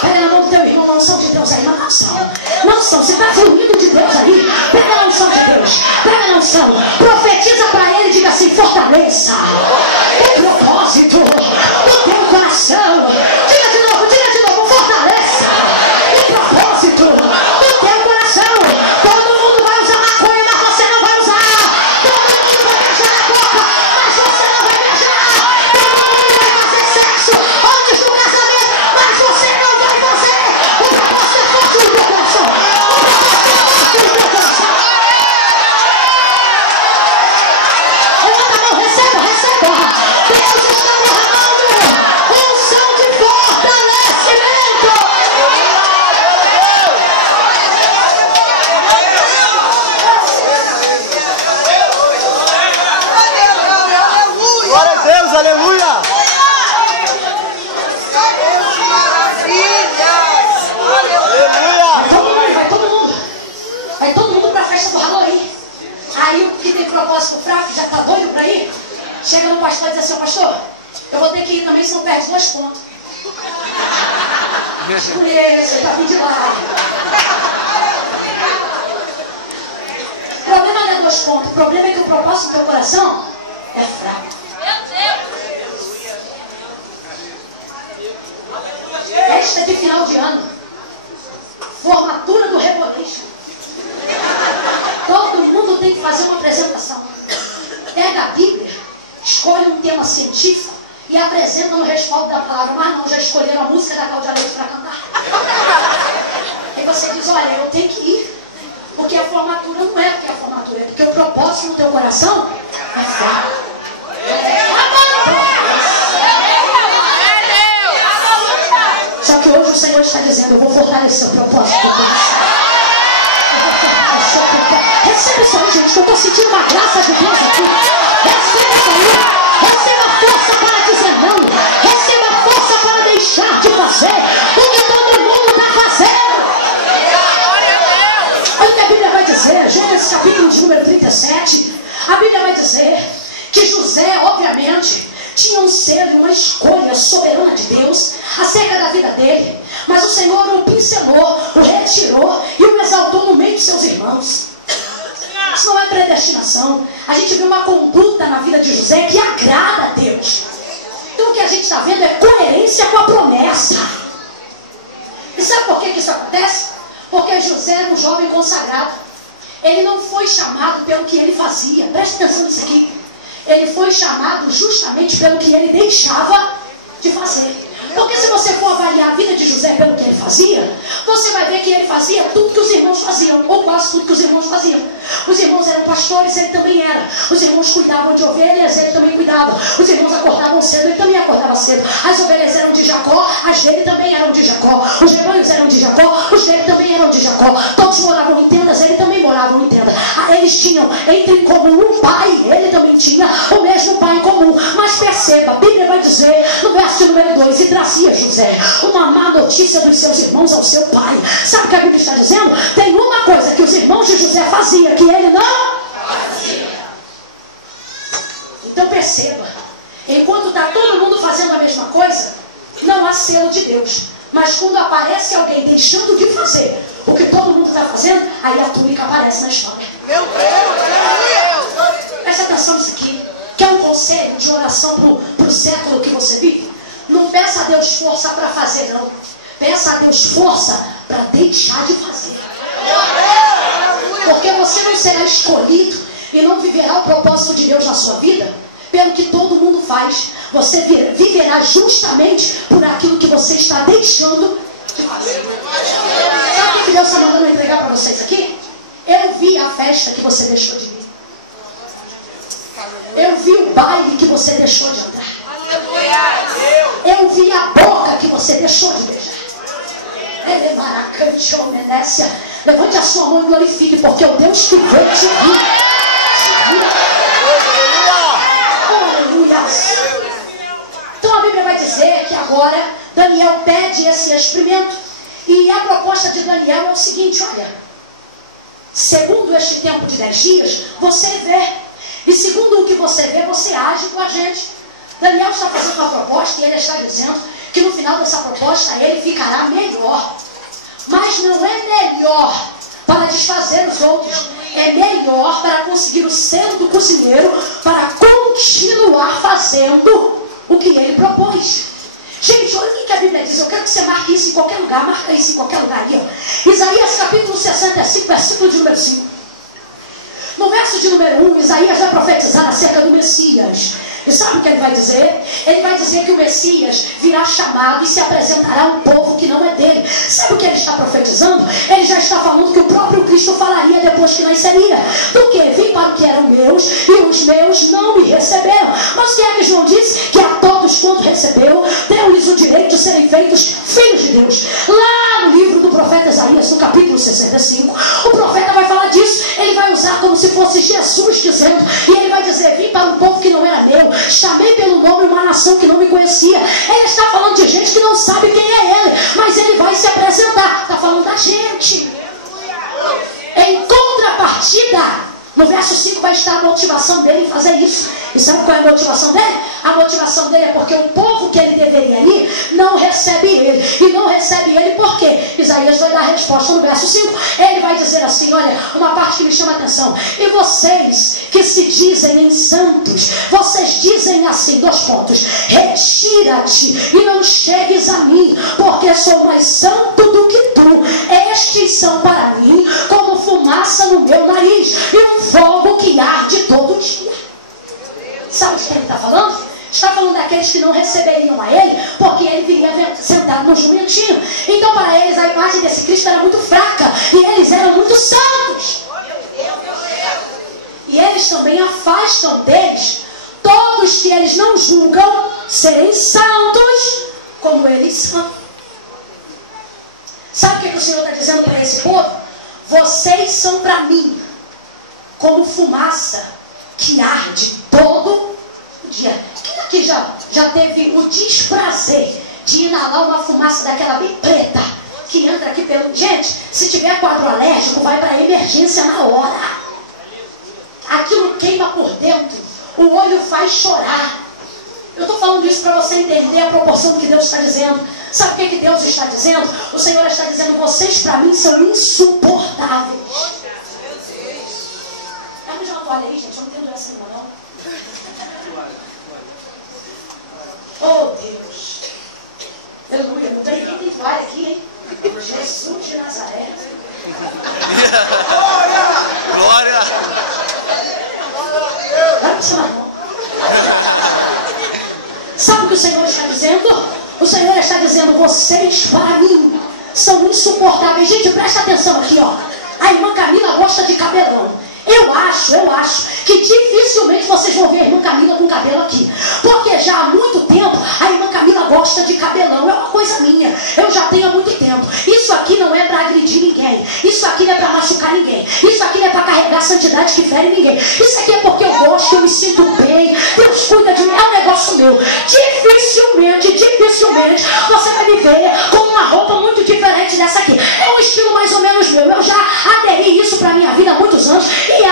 Pega na mão do teu irmão, uma unção de Deus aí, uma unção. Uma unção, se está fluindo de Deus aí, pega na unção de Deus, pega na unção, profetiza para ele e diga assim: fortaleça o propósito do teu coração. Diga de novo, fortaleça o propósito do teu coração. Todo mundo vai usar maconha, mas você não vai usar. Todo mundo vai beijar a boca, mas você não vai beijar. Todo mundo vai fazer sexo antes do casamento, mas você não vai fazer. O propósito é forte no teu coração. O propósito é forte no teu coração. Levanta a mão, receba. Deus está derramando unção de fortalecimento. Glória a Deus, aleluia. Aleluia. Vai todo mundo pra festa do Halloween. Aí o que tem propósito fraco, já tá doido pra ir, chega no pastor e diz assim: ó pastor, eu vou ter que ir também, senão perde 2 pontos. Você tá vindo de lá. O problema não é 2 pontos, o problema é que o propósito do teu coração é fraco. Festa de final de ano, formatura do Revolution. Todo mundo tem que fazer uma apresentação. Pega a Bíblia, escolhe um tema científico e apresenta no respaldo da palavra. Mas não, já escolheram a música da Cláudia Leite para cantar. Aí você diz: olha, eu tenho que ir, porque a formatura não é porque a formatura é porque o propósito no teu coração é fraco. Só que hoje o Senhor está dizendo: eu vou fortalecer o propósito do teu coração. Recebe isso aí, gente, que eu estou sentindo uma A Bíblia vai dizer que José, obviamente, tinha um selo, uma escolha soberana de Deus acerca da vida dele. Mas o Senhor o pincelou, o retirou e o exaltou no meio de seus irmãos. Isso não é predestinação. A gente vê uma conduta na vida de José que agrada a Deus. Então o que a gente está vendo é coerência com a promessa. E sabe por que isso acontece? Porque José era um jovem consagrado. Ele não foi chamado pelo que ele fazia. Preste atenção nisso aqui. Ele foi chamado justamente pelo que ele deixava de fazer. Porque se você for avaliar a vida de José pelo que ele fazia, você vai ver que ele fazia tudo que os irmãos faziam, ou quase tudo que os irmãos faziam. Os irmãos eram pastores, ele também era. Os irmãos cuidavam de ovelhas, ele também cuidava. Os irmãos acordavam cedo, ele também acordava cedo. As ovelhas eram de Jacó, as dele também eram de Jacó. Os rebanhos eram de Jacó, os dele também eram de Jacó. Todos moravam em tendas, ele também morava em tenda. Eles tinham entre comum um pai, ele também tinha o mesmo pai em comum. Mas perceba, a Bíblia vai dizer no verso número 2, e trazia José uma má notícia dos seus irmãos ao seu pai. Sabe o que a Bíblia está dizendo? Tem uma coisa que os irmãos de José faziam que ele não fazia. Então perceba, enquanto está todo mundo fazendo a mesma coisa, não há selo de Deus. Mas quando aparece alguém deixando de fazer o que todo mundo está fazendo, aí a túnica aparece na história. Meu Deus! Presta atenção nisso aqui. Quer um conselho de oração para o século que você vive? Não peça a Deus força para fazer, não. Peça a Deus força para deixar de fazer. Porque você não será escolhido e não viverá o propósito de Deus na sua vida pelo que todo mundo faz. Você viverá justamente por aquilo que você está deixando de fazer. Sabe o que Deus está mandando entregar para vocês aqui? Eu vi a festa que você deixou de ir. Eu vi o baile que você deixou de andar. Eu vi a boca que você deixou de beijar. Ele é maracante, homenécia. Levante a sua mão e glorifique, porque o Deus que vê te viu. Aleluia. Então a Bíblia vai dizer que agora Daniel pede esse experimento. E a proposta de Daniel é o seguinte: olha, segundo este tempo de 10 dias, você vê. E segundo o que você vê, você age com a gente. Daniel está fazendo uma proposta e ele está dizendo que no final dessa proposta ele ficará melhor. Mas não é melhor para desfazer os outros. É melhor para conseguir o selo do cozinheiro, para continuar fazendo o que ele propôs. Gente, olha o que a Bíblia diz. Eu quero que você marque isso em qualquer lugar. Marca isso em qualquer lugar aí, ó. Isaías capítulo 65, versículo de número 5. No verso de número 1, Isaías vai profetizar acerca do Messias. E sabe o que ele vai dizer? Ele vai dizer que o Messias virá chamado e se apresentará a um povo que não é dele. Sabe o que ele está profetizando? Ele já está falando que o próprio Cristo falaria depois que nasceria. Do que? Vim para o que eram meus e os meus não me receberam. Mas o que é que João disse? Que a todos quando recebeu, deu-lhes o direito de serem feitos filhos de Deus. Lá no livro do profeta Isaías, no capítulo 65, o profeta vai falar disso. Ele vai usar como se fosse Jesus dizendo, e ele vai dizer: vim para um povo que não era meu, chamei pelo nome uma nação que não me conhecia. Ele está falando de gente que não sabe quem é ele, mas ele vai se apresentar. Está falando da gente. Em contrapartida, no verso 5 vai estar a motivação dele em fazer isso. E sabe qual é a motivação dele? A motivação dele é porque o povo que ele deveria ir não recebe ele. E não recebe ele por quê? Isaías vai dar a resposta no verso 5. Ele vai dizer assim, olha, uma parte que me chama a atenção. E vocês que se dizem em santos, vocês dizem assim, 2 pontos: retira-te e não chegues a mim, porque sou mais santo do que tu. Estes são para mim como fumaça no meu nariz e um fogo que arde todo dia. Sabe o que ele está falando? Está falando daqueles que não receberiam a ele, porque ele viria sentado no jumentinho. Então para eles a imagem desse Cristo era muito fraca, e eles eram muito santos. E eles também afastam deles todos que eles não julgam serem santos como eles são. Sabe o que o Senhor está dizendo para esse povo? Vocês são para mim como fumaça que arde todo o dia. Quem aqui já teve o desprazer de inalar uma fumaça daquela bem preta, que entra aqui pelo... Gente, se tiver quadro alérgico, vai para emergência na hora. Aquilo queima por dentro, o olho faz chorar. Eu estou falando isso para você entender a proporção do que Deus está dizendo. Sabe o que Deus está dizendo? O Senhor está dizendo: vocês para mim são insuportáveis. Dá-me uma toalha aí, gente, eu não tenho doença nenhuma, não. Oh, Deus. Aleluia. Não tem quem tem toalha aqui, hein? Jesus de Nazaré. Glória! Dá para cima, não. Sabe o que o Senhor está dizendo? O Senhor está dizendo: vocês para mim são insuportáveis. Gente, presta atenção aqui, ó. A irmã Camila gosta de cabelão. Eu acho que dificilmente vocês vão ver a irmã Camila com cabelo aqui. Porque já há muito tempo a irmã Camila gosta de cabelão. É uma coisa minha. Eu já tenho há muito tempo. Isso aqui não é para agredir ninguém. Isso aqui não é para machucar ninguém. Isso aqui não é para carregar santidade que fere ninguém. Isso aqui é porque eu gosto, eu me sinto bem. Deus cuida de mim. É um negócio meu. Dificilmente você vai me ver com uma roupa muito diferente dessa aqui. É um estilo mais ou menos meu. Eu já aderi isso para minha vida há muitos anos. E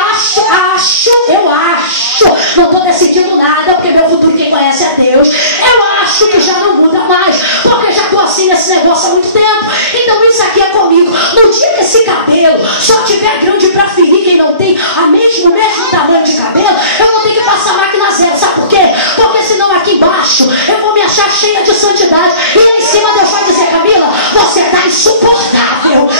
eu acho, não estou decidindo nada, porque meu futuro quem conhece é Deus. Eu acho que já não muda mais, porque já estou assim nesse negócio há muito tempo. Então isso aqui é comigo. No dia que esse cabelo só tiver grande para ferir quem não tem o mesmo tamanho de cabelo, eu vou ter que passar máquina zero. Sabe por quê? Porque senão aqui embaixo eu vou me achar cheia de santidade. E lá em cima Deus vai dizer: Camila, você está insuportável.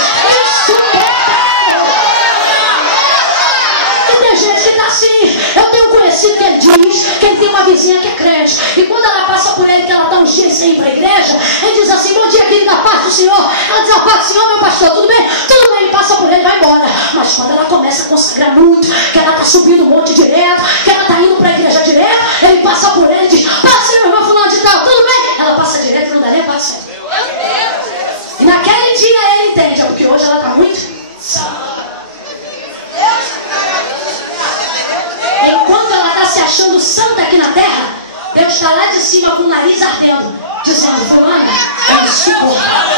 Assim, eu tenho um conhecido que ele diz que ele tem uma vizinha que é crente, e quando ela passa por ele, que ela está uns dias sem ir para a igreja, ele diz assim: bom dia, querida, paz do Senhor. Ela diz: a paz do Senhor, meu pastor, tudo bem? Tudo bem. Ele passa por ele e vai embora. Mas quando ela começa a consagrar muito, que ela está subindo um monte direto, que ela está indo para a igreja direto, ele passa por ele e diz: paz do Senhor, irmão fulano de tal, tudo bem? Ela passa direto e não dá nem paz do Senhor. E naquele dia ele entende: é porque hoje ela está muito enquanto ela está se achando santa aqui na terra, Deus está lá de cima com o nariz ardendo, dizendo: fulana, é insuportável.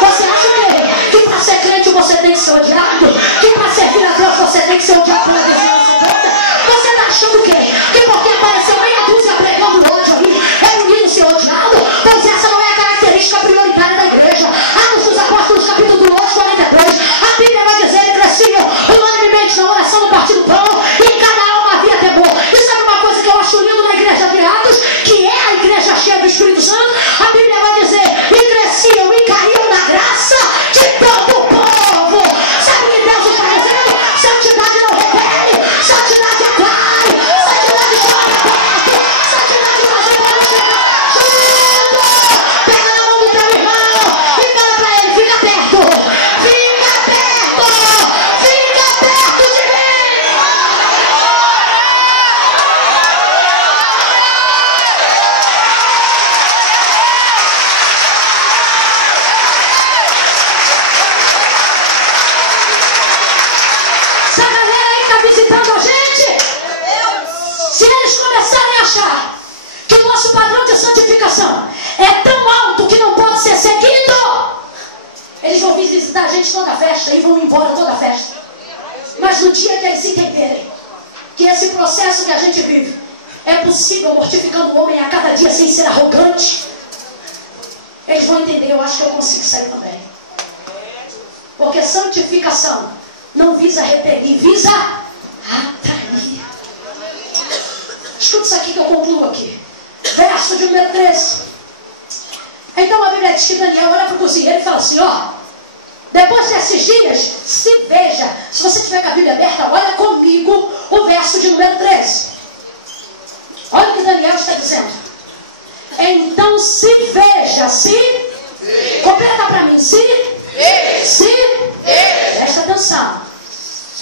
Você acha que para ser crente você tem que ser odiado? Que para servir a Deus você tem que ser odiado pela vizinhança? Você está achando o quê? Que porque apareceu meia dúzia pregando ódio ali, é bonito ser odiado? Pois essa não é a característica prioritária da igreja. Atos dos Apóstolos, capítulo 2, 43. A Bíblia vai dizer: ele crescia unanimemente na oração, no partir do pão, e em cada alma havia temor. E sabe uma coisa que eu acho lindo na igreja de Atos, que é a igreja cheia do Espírito Santo? A Bíblia vai dizer: e cresciam e caíam na graça de todo o povo. Sabe o que Deus está dizendo? Santidade não repele, santidade atrai, santidade chora perto, santidade faz o povo chegar junto. Pega na mão do teu irmão e fala para ele: fica perto, fica perto, fica perto de mim. Essa galera aí está visitando a gente. Se eles começarem a achar que o nosso padrão de santificação é tão alto que não pode ser seguido, eles vão vir visitar a gente toda a festa e vão embora toda a festa. Mas no dia que eles entenderem que esse processo que a gente vive é possível mortificando o homem a cada dia sem ser arrogante, eles vão entender: eu acho que eu consigo sair também. Porque santificação não visa repelir, visa atrair. Escuta isso aqui que eu concluo aqui. Verso de número 13. Então a Bíblia diz que Daniel olha para o cozinheiro e fala assim: ó, depois desses dias, se veja. Se você tiver com a Bíblia aberta, olha comigo o verso de número 13. Olha o que Daniel está dizendo. Então se veja, completa para mim, presta atenção.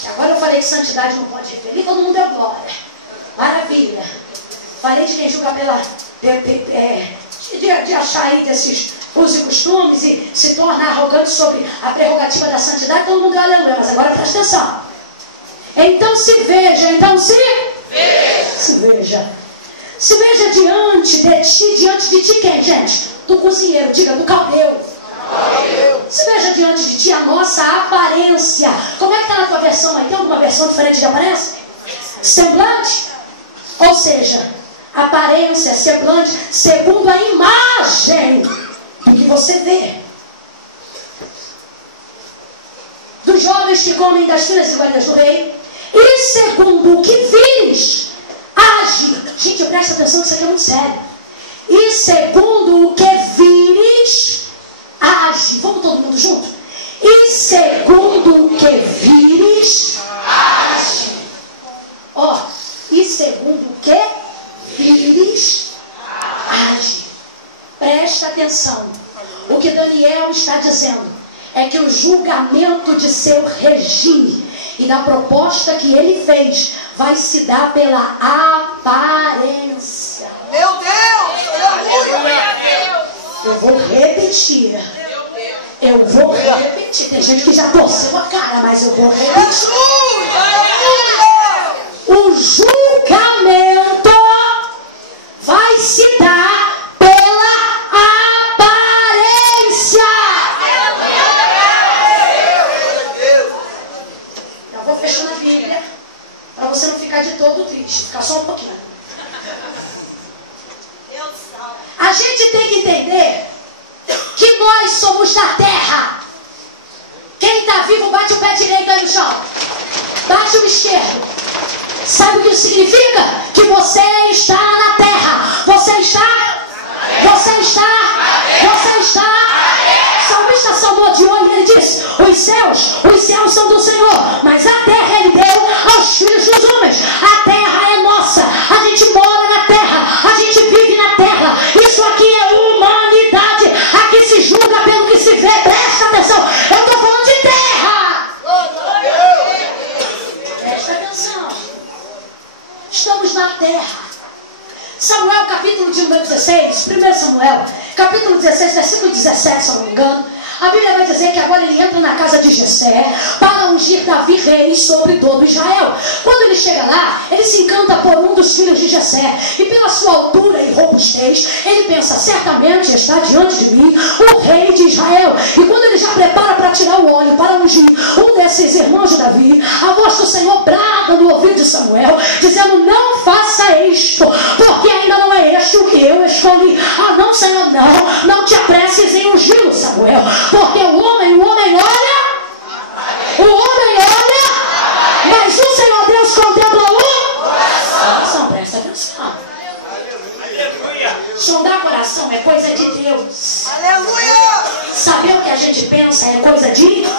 Agora eu falei que santidade não pode repelir, todo mundo deu glória. Maravilha. Falei de quem julga pela de achar aí desses usos e costumes e se torna arrogante sobre a prerrogativa da santidade, todo mundo deu aleluia. Mas agora presta atenção. Então se veja, então se veja. Se veja diante de ti quem, gente? Do cozinheiro, diga, do caldeu. Se veja diante de ti a nossa aparência. Como é que está na tua versão aí? Tem alguma versão diferente de aparência? Semblante? Ou seja, aparência, semblante, segundo a imagem do que você vê. Dos jovens que comem das finas iguarias do rei, e segundo o que vires, age. Gente, presta atenção que isso aqui é muito sério. E segundo o que vires, age. Vamos todo mundo junto? E segundo o que vires, age. Ó, e segundo o que vires, age. Presta atenção. O que Daniel está dizendo é que o julgamento de seu regime e da proposta que ele fez vai se dar pela aparência. Meu Deus! Aleluia! Eu vou repetir. Eu vou repetir. Tem gente que já torceu a cara, mas eu vou repetir. Jesus! Aleluia! O julgamento vai se dar pela aparência. Eu vou fechando a Bíblia para você não ficar de todo triste. Ficar só um pouquinho. A gente tem que entender que nós somos da terra. Quem está vivo, bate o pé direito aí no chão. Bate o esquerdo. Sabe o que isso significa? Que você está na terra. Você está? Você está? Você está? O salmista salmou de olho e ele disse: os céus são do Senhor, mas a terra ele deu aos filhos dos homens. A terra é nossa. A gente mora na terra. A gente vive na terra. Isso aqui é humanidade. Aqui se julga pelo que se vê. Presta atenção. Eu estou falando de terra. Presta atenção. Estamos na terra. Samuel, capítulo de número 16, 1 Samuel, capítulo 16, versículo 17, se eu não me engano. A Bíblia vai dizer que agora ele entra na casa de Jessé para ungir Davi rei sobre todo Israel. Quando ele chega lá, ele se encanta por um dos filhos de Jessé. E pela sua altura e robustez, ele pensa: certamente está diante de mim o rei de Israel. E quando ele já prepara para tirar o óleo, para ungir um desses irmãos de Davi, a voz do Senhor brada no ouvido de Samuel, dizendo: não faça isto, porque ainda não é este o que eu escolhi. Ah, não, Senhor, não te apresses em ungí-lo, Samuel. Porque o homem olha, mas o Senhor Deus contempla o coração. Presta atenção. Sondar coração é coisa de Deus. Aleluia! Saber o que a gente pensa é coisa de Deus.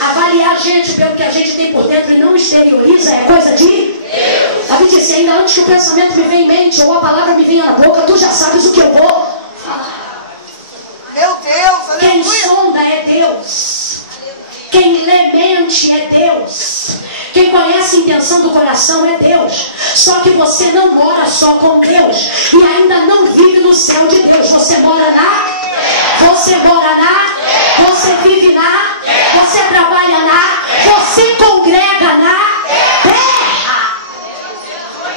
Avaliar a gente pelo que a gente tem por dentro e não exterioriza é coisa de Deus. A Bíblia disse: ainda antes que o pensamento me venha em mente ou a palavra me venha na boca, tu já sabes o que eu vou falar. Meu Deus, aleluia! Quem sonda é Deus. Quem lê mente é Deus. Quem conhece a intenção do coração é Deus. Só que você não mora só com Deus e ainda não vive no céu de Deus. Você mora você vive você trabalha você congrega na terra.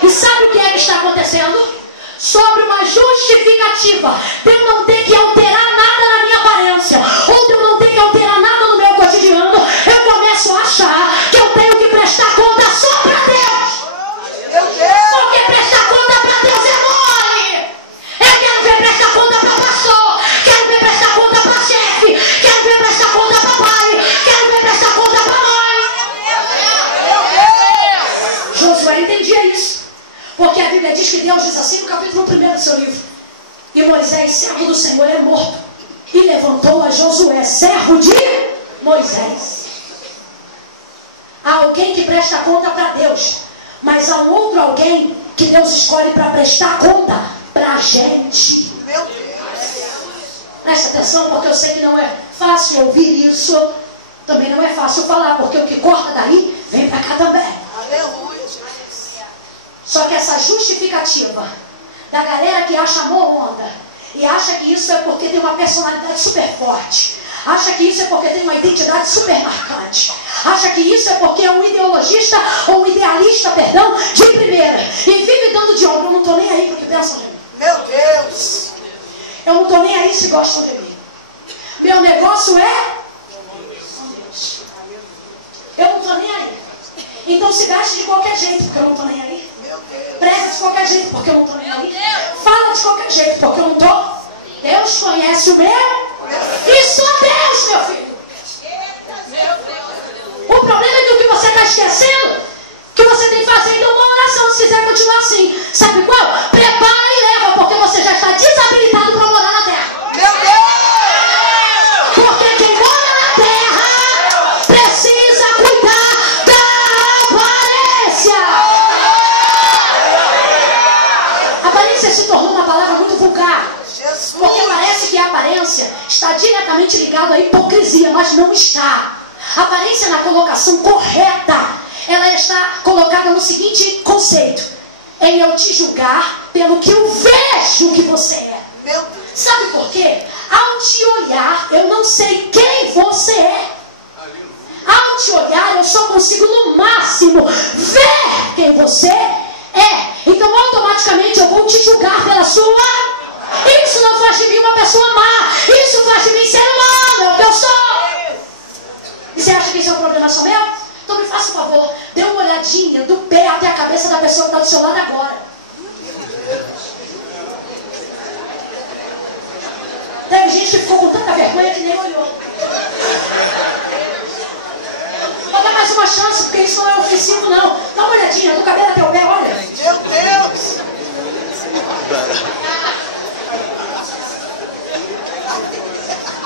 E sabe o que é que está acontecendo? Sobre uma justificativa de eu não ter que alterar nada na minha aparência, ou de eu não ter que alterar nada no meu cotidiano, eu começo a achar que eu tenho que prestar conta só para Deus. Meu Deus! Porque prestar conta para Deus é mole. Eu quero ver prestar conta para pastor, quero ver prestar conta para chefe, quero ver prestar conta para pai, quero ver prestar conta para mãe. Meu Deus! Josué entendia isso. Porque a Bíblia diz que Deus diz assim no capítulo 1 do seu livro: e Moisés, servo do Senhor, é morto. E levantou a Josué, servo de Moisés. Há alguém que presta conta para Deus, mas há um outro alguém que Deus escolhe para prestar conta para a gente. Meu Deus! Presta atenção, porque eu sei que não é fácil ouvir isso. Também não é fácil falar, porque o que corta daí vem para cá também. Aleluia! Só que essa justificativa da galera que acha amor onda e acha que isso é porque tem uma personalidade super forte, acha que isso é porque tem uma identidade super marcante, acha que isso é porque é um ideologista ou um idealista, de primeira, e vive dando pensam de mim. Meu Deus. Eu não estou nem aí se gostam de mim. Meu negócio é Deus. Eu não estou nem aí. Então se veste de qualquer jeito, porque eu não estou nem aí. Meu Deus. Prega de qualquer jeito, porque eu não estou nem aí. Fala de qualquer jeito, porque eu não estou. Deus conhece o meu. E só Deus, meu filho. O problema é que o que você está esquecendo, que você tem que fazer então uma oração, se quiser continuar assim. Sabe qual? Prepara e leva, porque você já está desabilitado para morar na terra. Meu Deus. Porque quem mora na terra precisa cuidar da aparência. A aparência se tornou uma palavra muito vulgar. Jesus. Porque parece que a aparência está diretamente ligada à hipocrisia, mas não está. A aparência na colocação correta, ela está colocada no seguinte conceito: em eu te julgar pelo que eu vejo que você é. Meu Deus. Sabe por quê? Ao te olhar, eu não sei quem você é. Ao te olhar, eu só consigo no máximo ver quem você é. Então automaticamente eu vou te julgar pela sua. Isso não faz de mim uma pessoa má. Isso faz de mim ser humano. É o que eu sou. E você acha que isso é um problema só meu? Então me faça um favor, dê uma olhadinha do pé até a cabeça da pessoa que está do seu lado agora. Teve gente que ficou com tanta vergonha que nem olhou. Vou dar mais uma chance, porque isso não é ofensivo não. Dá uma olhadinha do cabelo até o pé, olha. Meu Deus.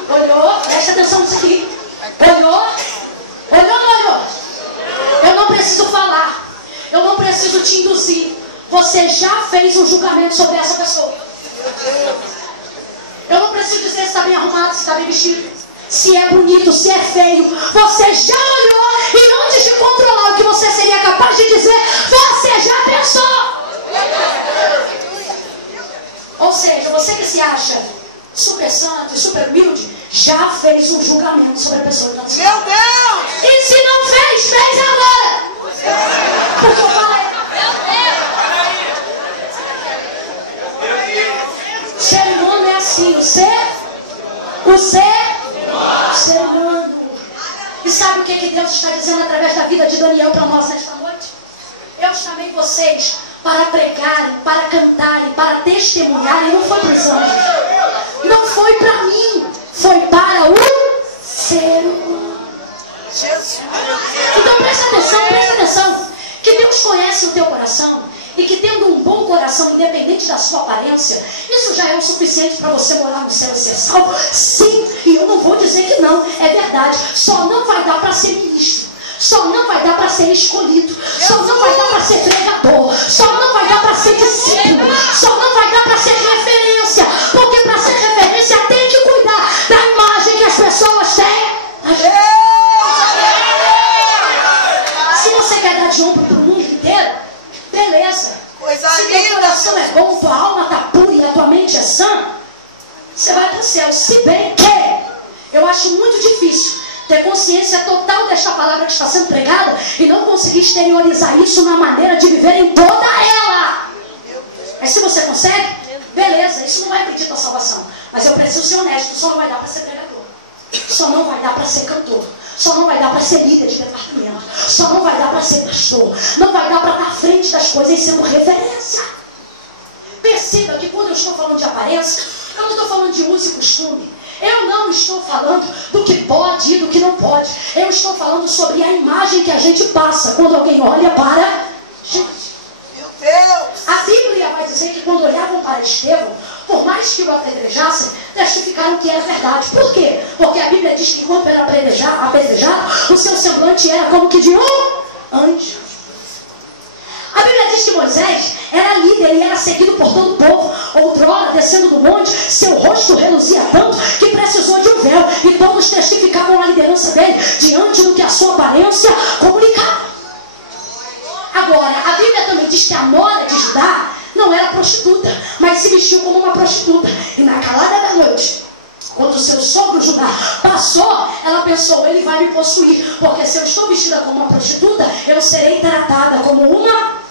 Olhou, presta atenção nisso aqui. Olhou? Olhou ou não olhou? Eu não preciso falar. Eu não preciso te induzir. Você já fez um julgamento sobre essa pessoa. Eu não preciso dizer se está bem arrumado, se está bem vestido, se é bonito, se é feio. Você já olhou e antes de controlar o que você seria capaz de dizer, você já pensou. Ou seja, você que se acha super santo e super humilde, já fez um julgamento sobre a pessoa que está do seu lado. Meu Deus. E se não fez, fez agora. Porque eu falei. Ser humano é assim, o ser humano. E sabe o que Deus está dizendo através da vida de Daniel para nós nesta noite? Eu chamei vocês para pregarem, para cantarem, para testemunharem. Não foi para os anjos, não foi para mim, foi para o ser humano. Jesus. Então presta atenção, que Deus conhece o teu coração e que tendo um bom coração, independente da sua aparência, isso já é o suficiente para você morar no céu e ser salvo? Sim, e eu não vou dizer que não, é verdade. Só não vai dar para ser ministro, só não vai dar para ser escolhido, só não vai dar para ser pregador, só não vai dar para ser discípulo, só não vai dar para ser referência, porque para ser referência tem que cuidar da imagem que as pessoas têm. Se você quer dar de ombro para o mundo inteiro, beleza. Coisa Se teu linda. coração é bom, tua alma está pura e a tua mente é sã, você vai para o céu. Se bem que eu acho muito difícil ter consciência total desta palavra que está sendo pregada e não conseguir exteriorizar isso na maneira de viver em toda ela. Mas se você consegue, beleza, isso não vai impedir tua salvação. Mas eu preciso ser honesto, só não vai dar para ser pregador, só não vai dar para ser cantor, só não vai dar para ser líder de departamento, só não vai dar para ser pastor, não vai dar para estar à frente das coisas sendo referência. Perceba que quando eu estou falando de aparência, eu não estou falando de uso e costume. Eu não estou falando do que pode e do que não pode. Eu estou falando sobre a imagem que a gente passa quando alguém olha para a gente. Meu Deus. A Bíblia vai dizer que quando olhavam para Estevão, por mais que o apedrejassem, testificaram que era verdade. Por quê? Porque a Bíblia diz que quando era apedrejado, o seu semblante era como que de um anjo. A Bíblia diz que Moisés era líder, ele era seguido por todo o povo. Outrora, descendo do monte, seu rosto reluzia tanto que precisou de um véu. E todos testificavam a liderança dele diante do que a sua aparência comunicava. Agora, a Bíblia também diz que a nora de Judá não era prostituta, mas se vestiu como uma prostituta. E na calada da noite, quando seu sogro Judá passou, ela pensou, ele vai me possuir, porque se eu estou vestida como uma prostituta, eu serei tratada como uma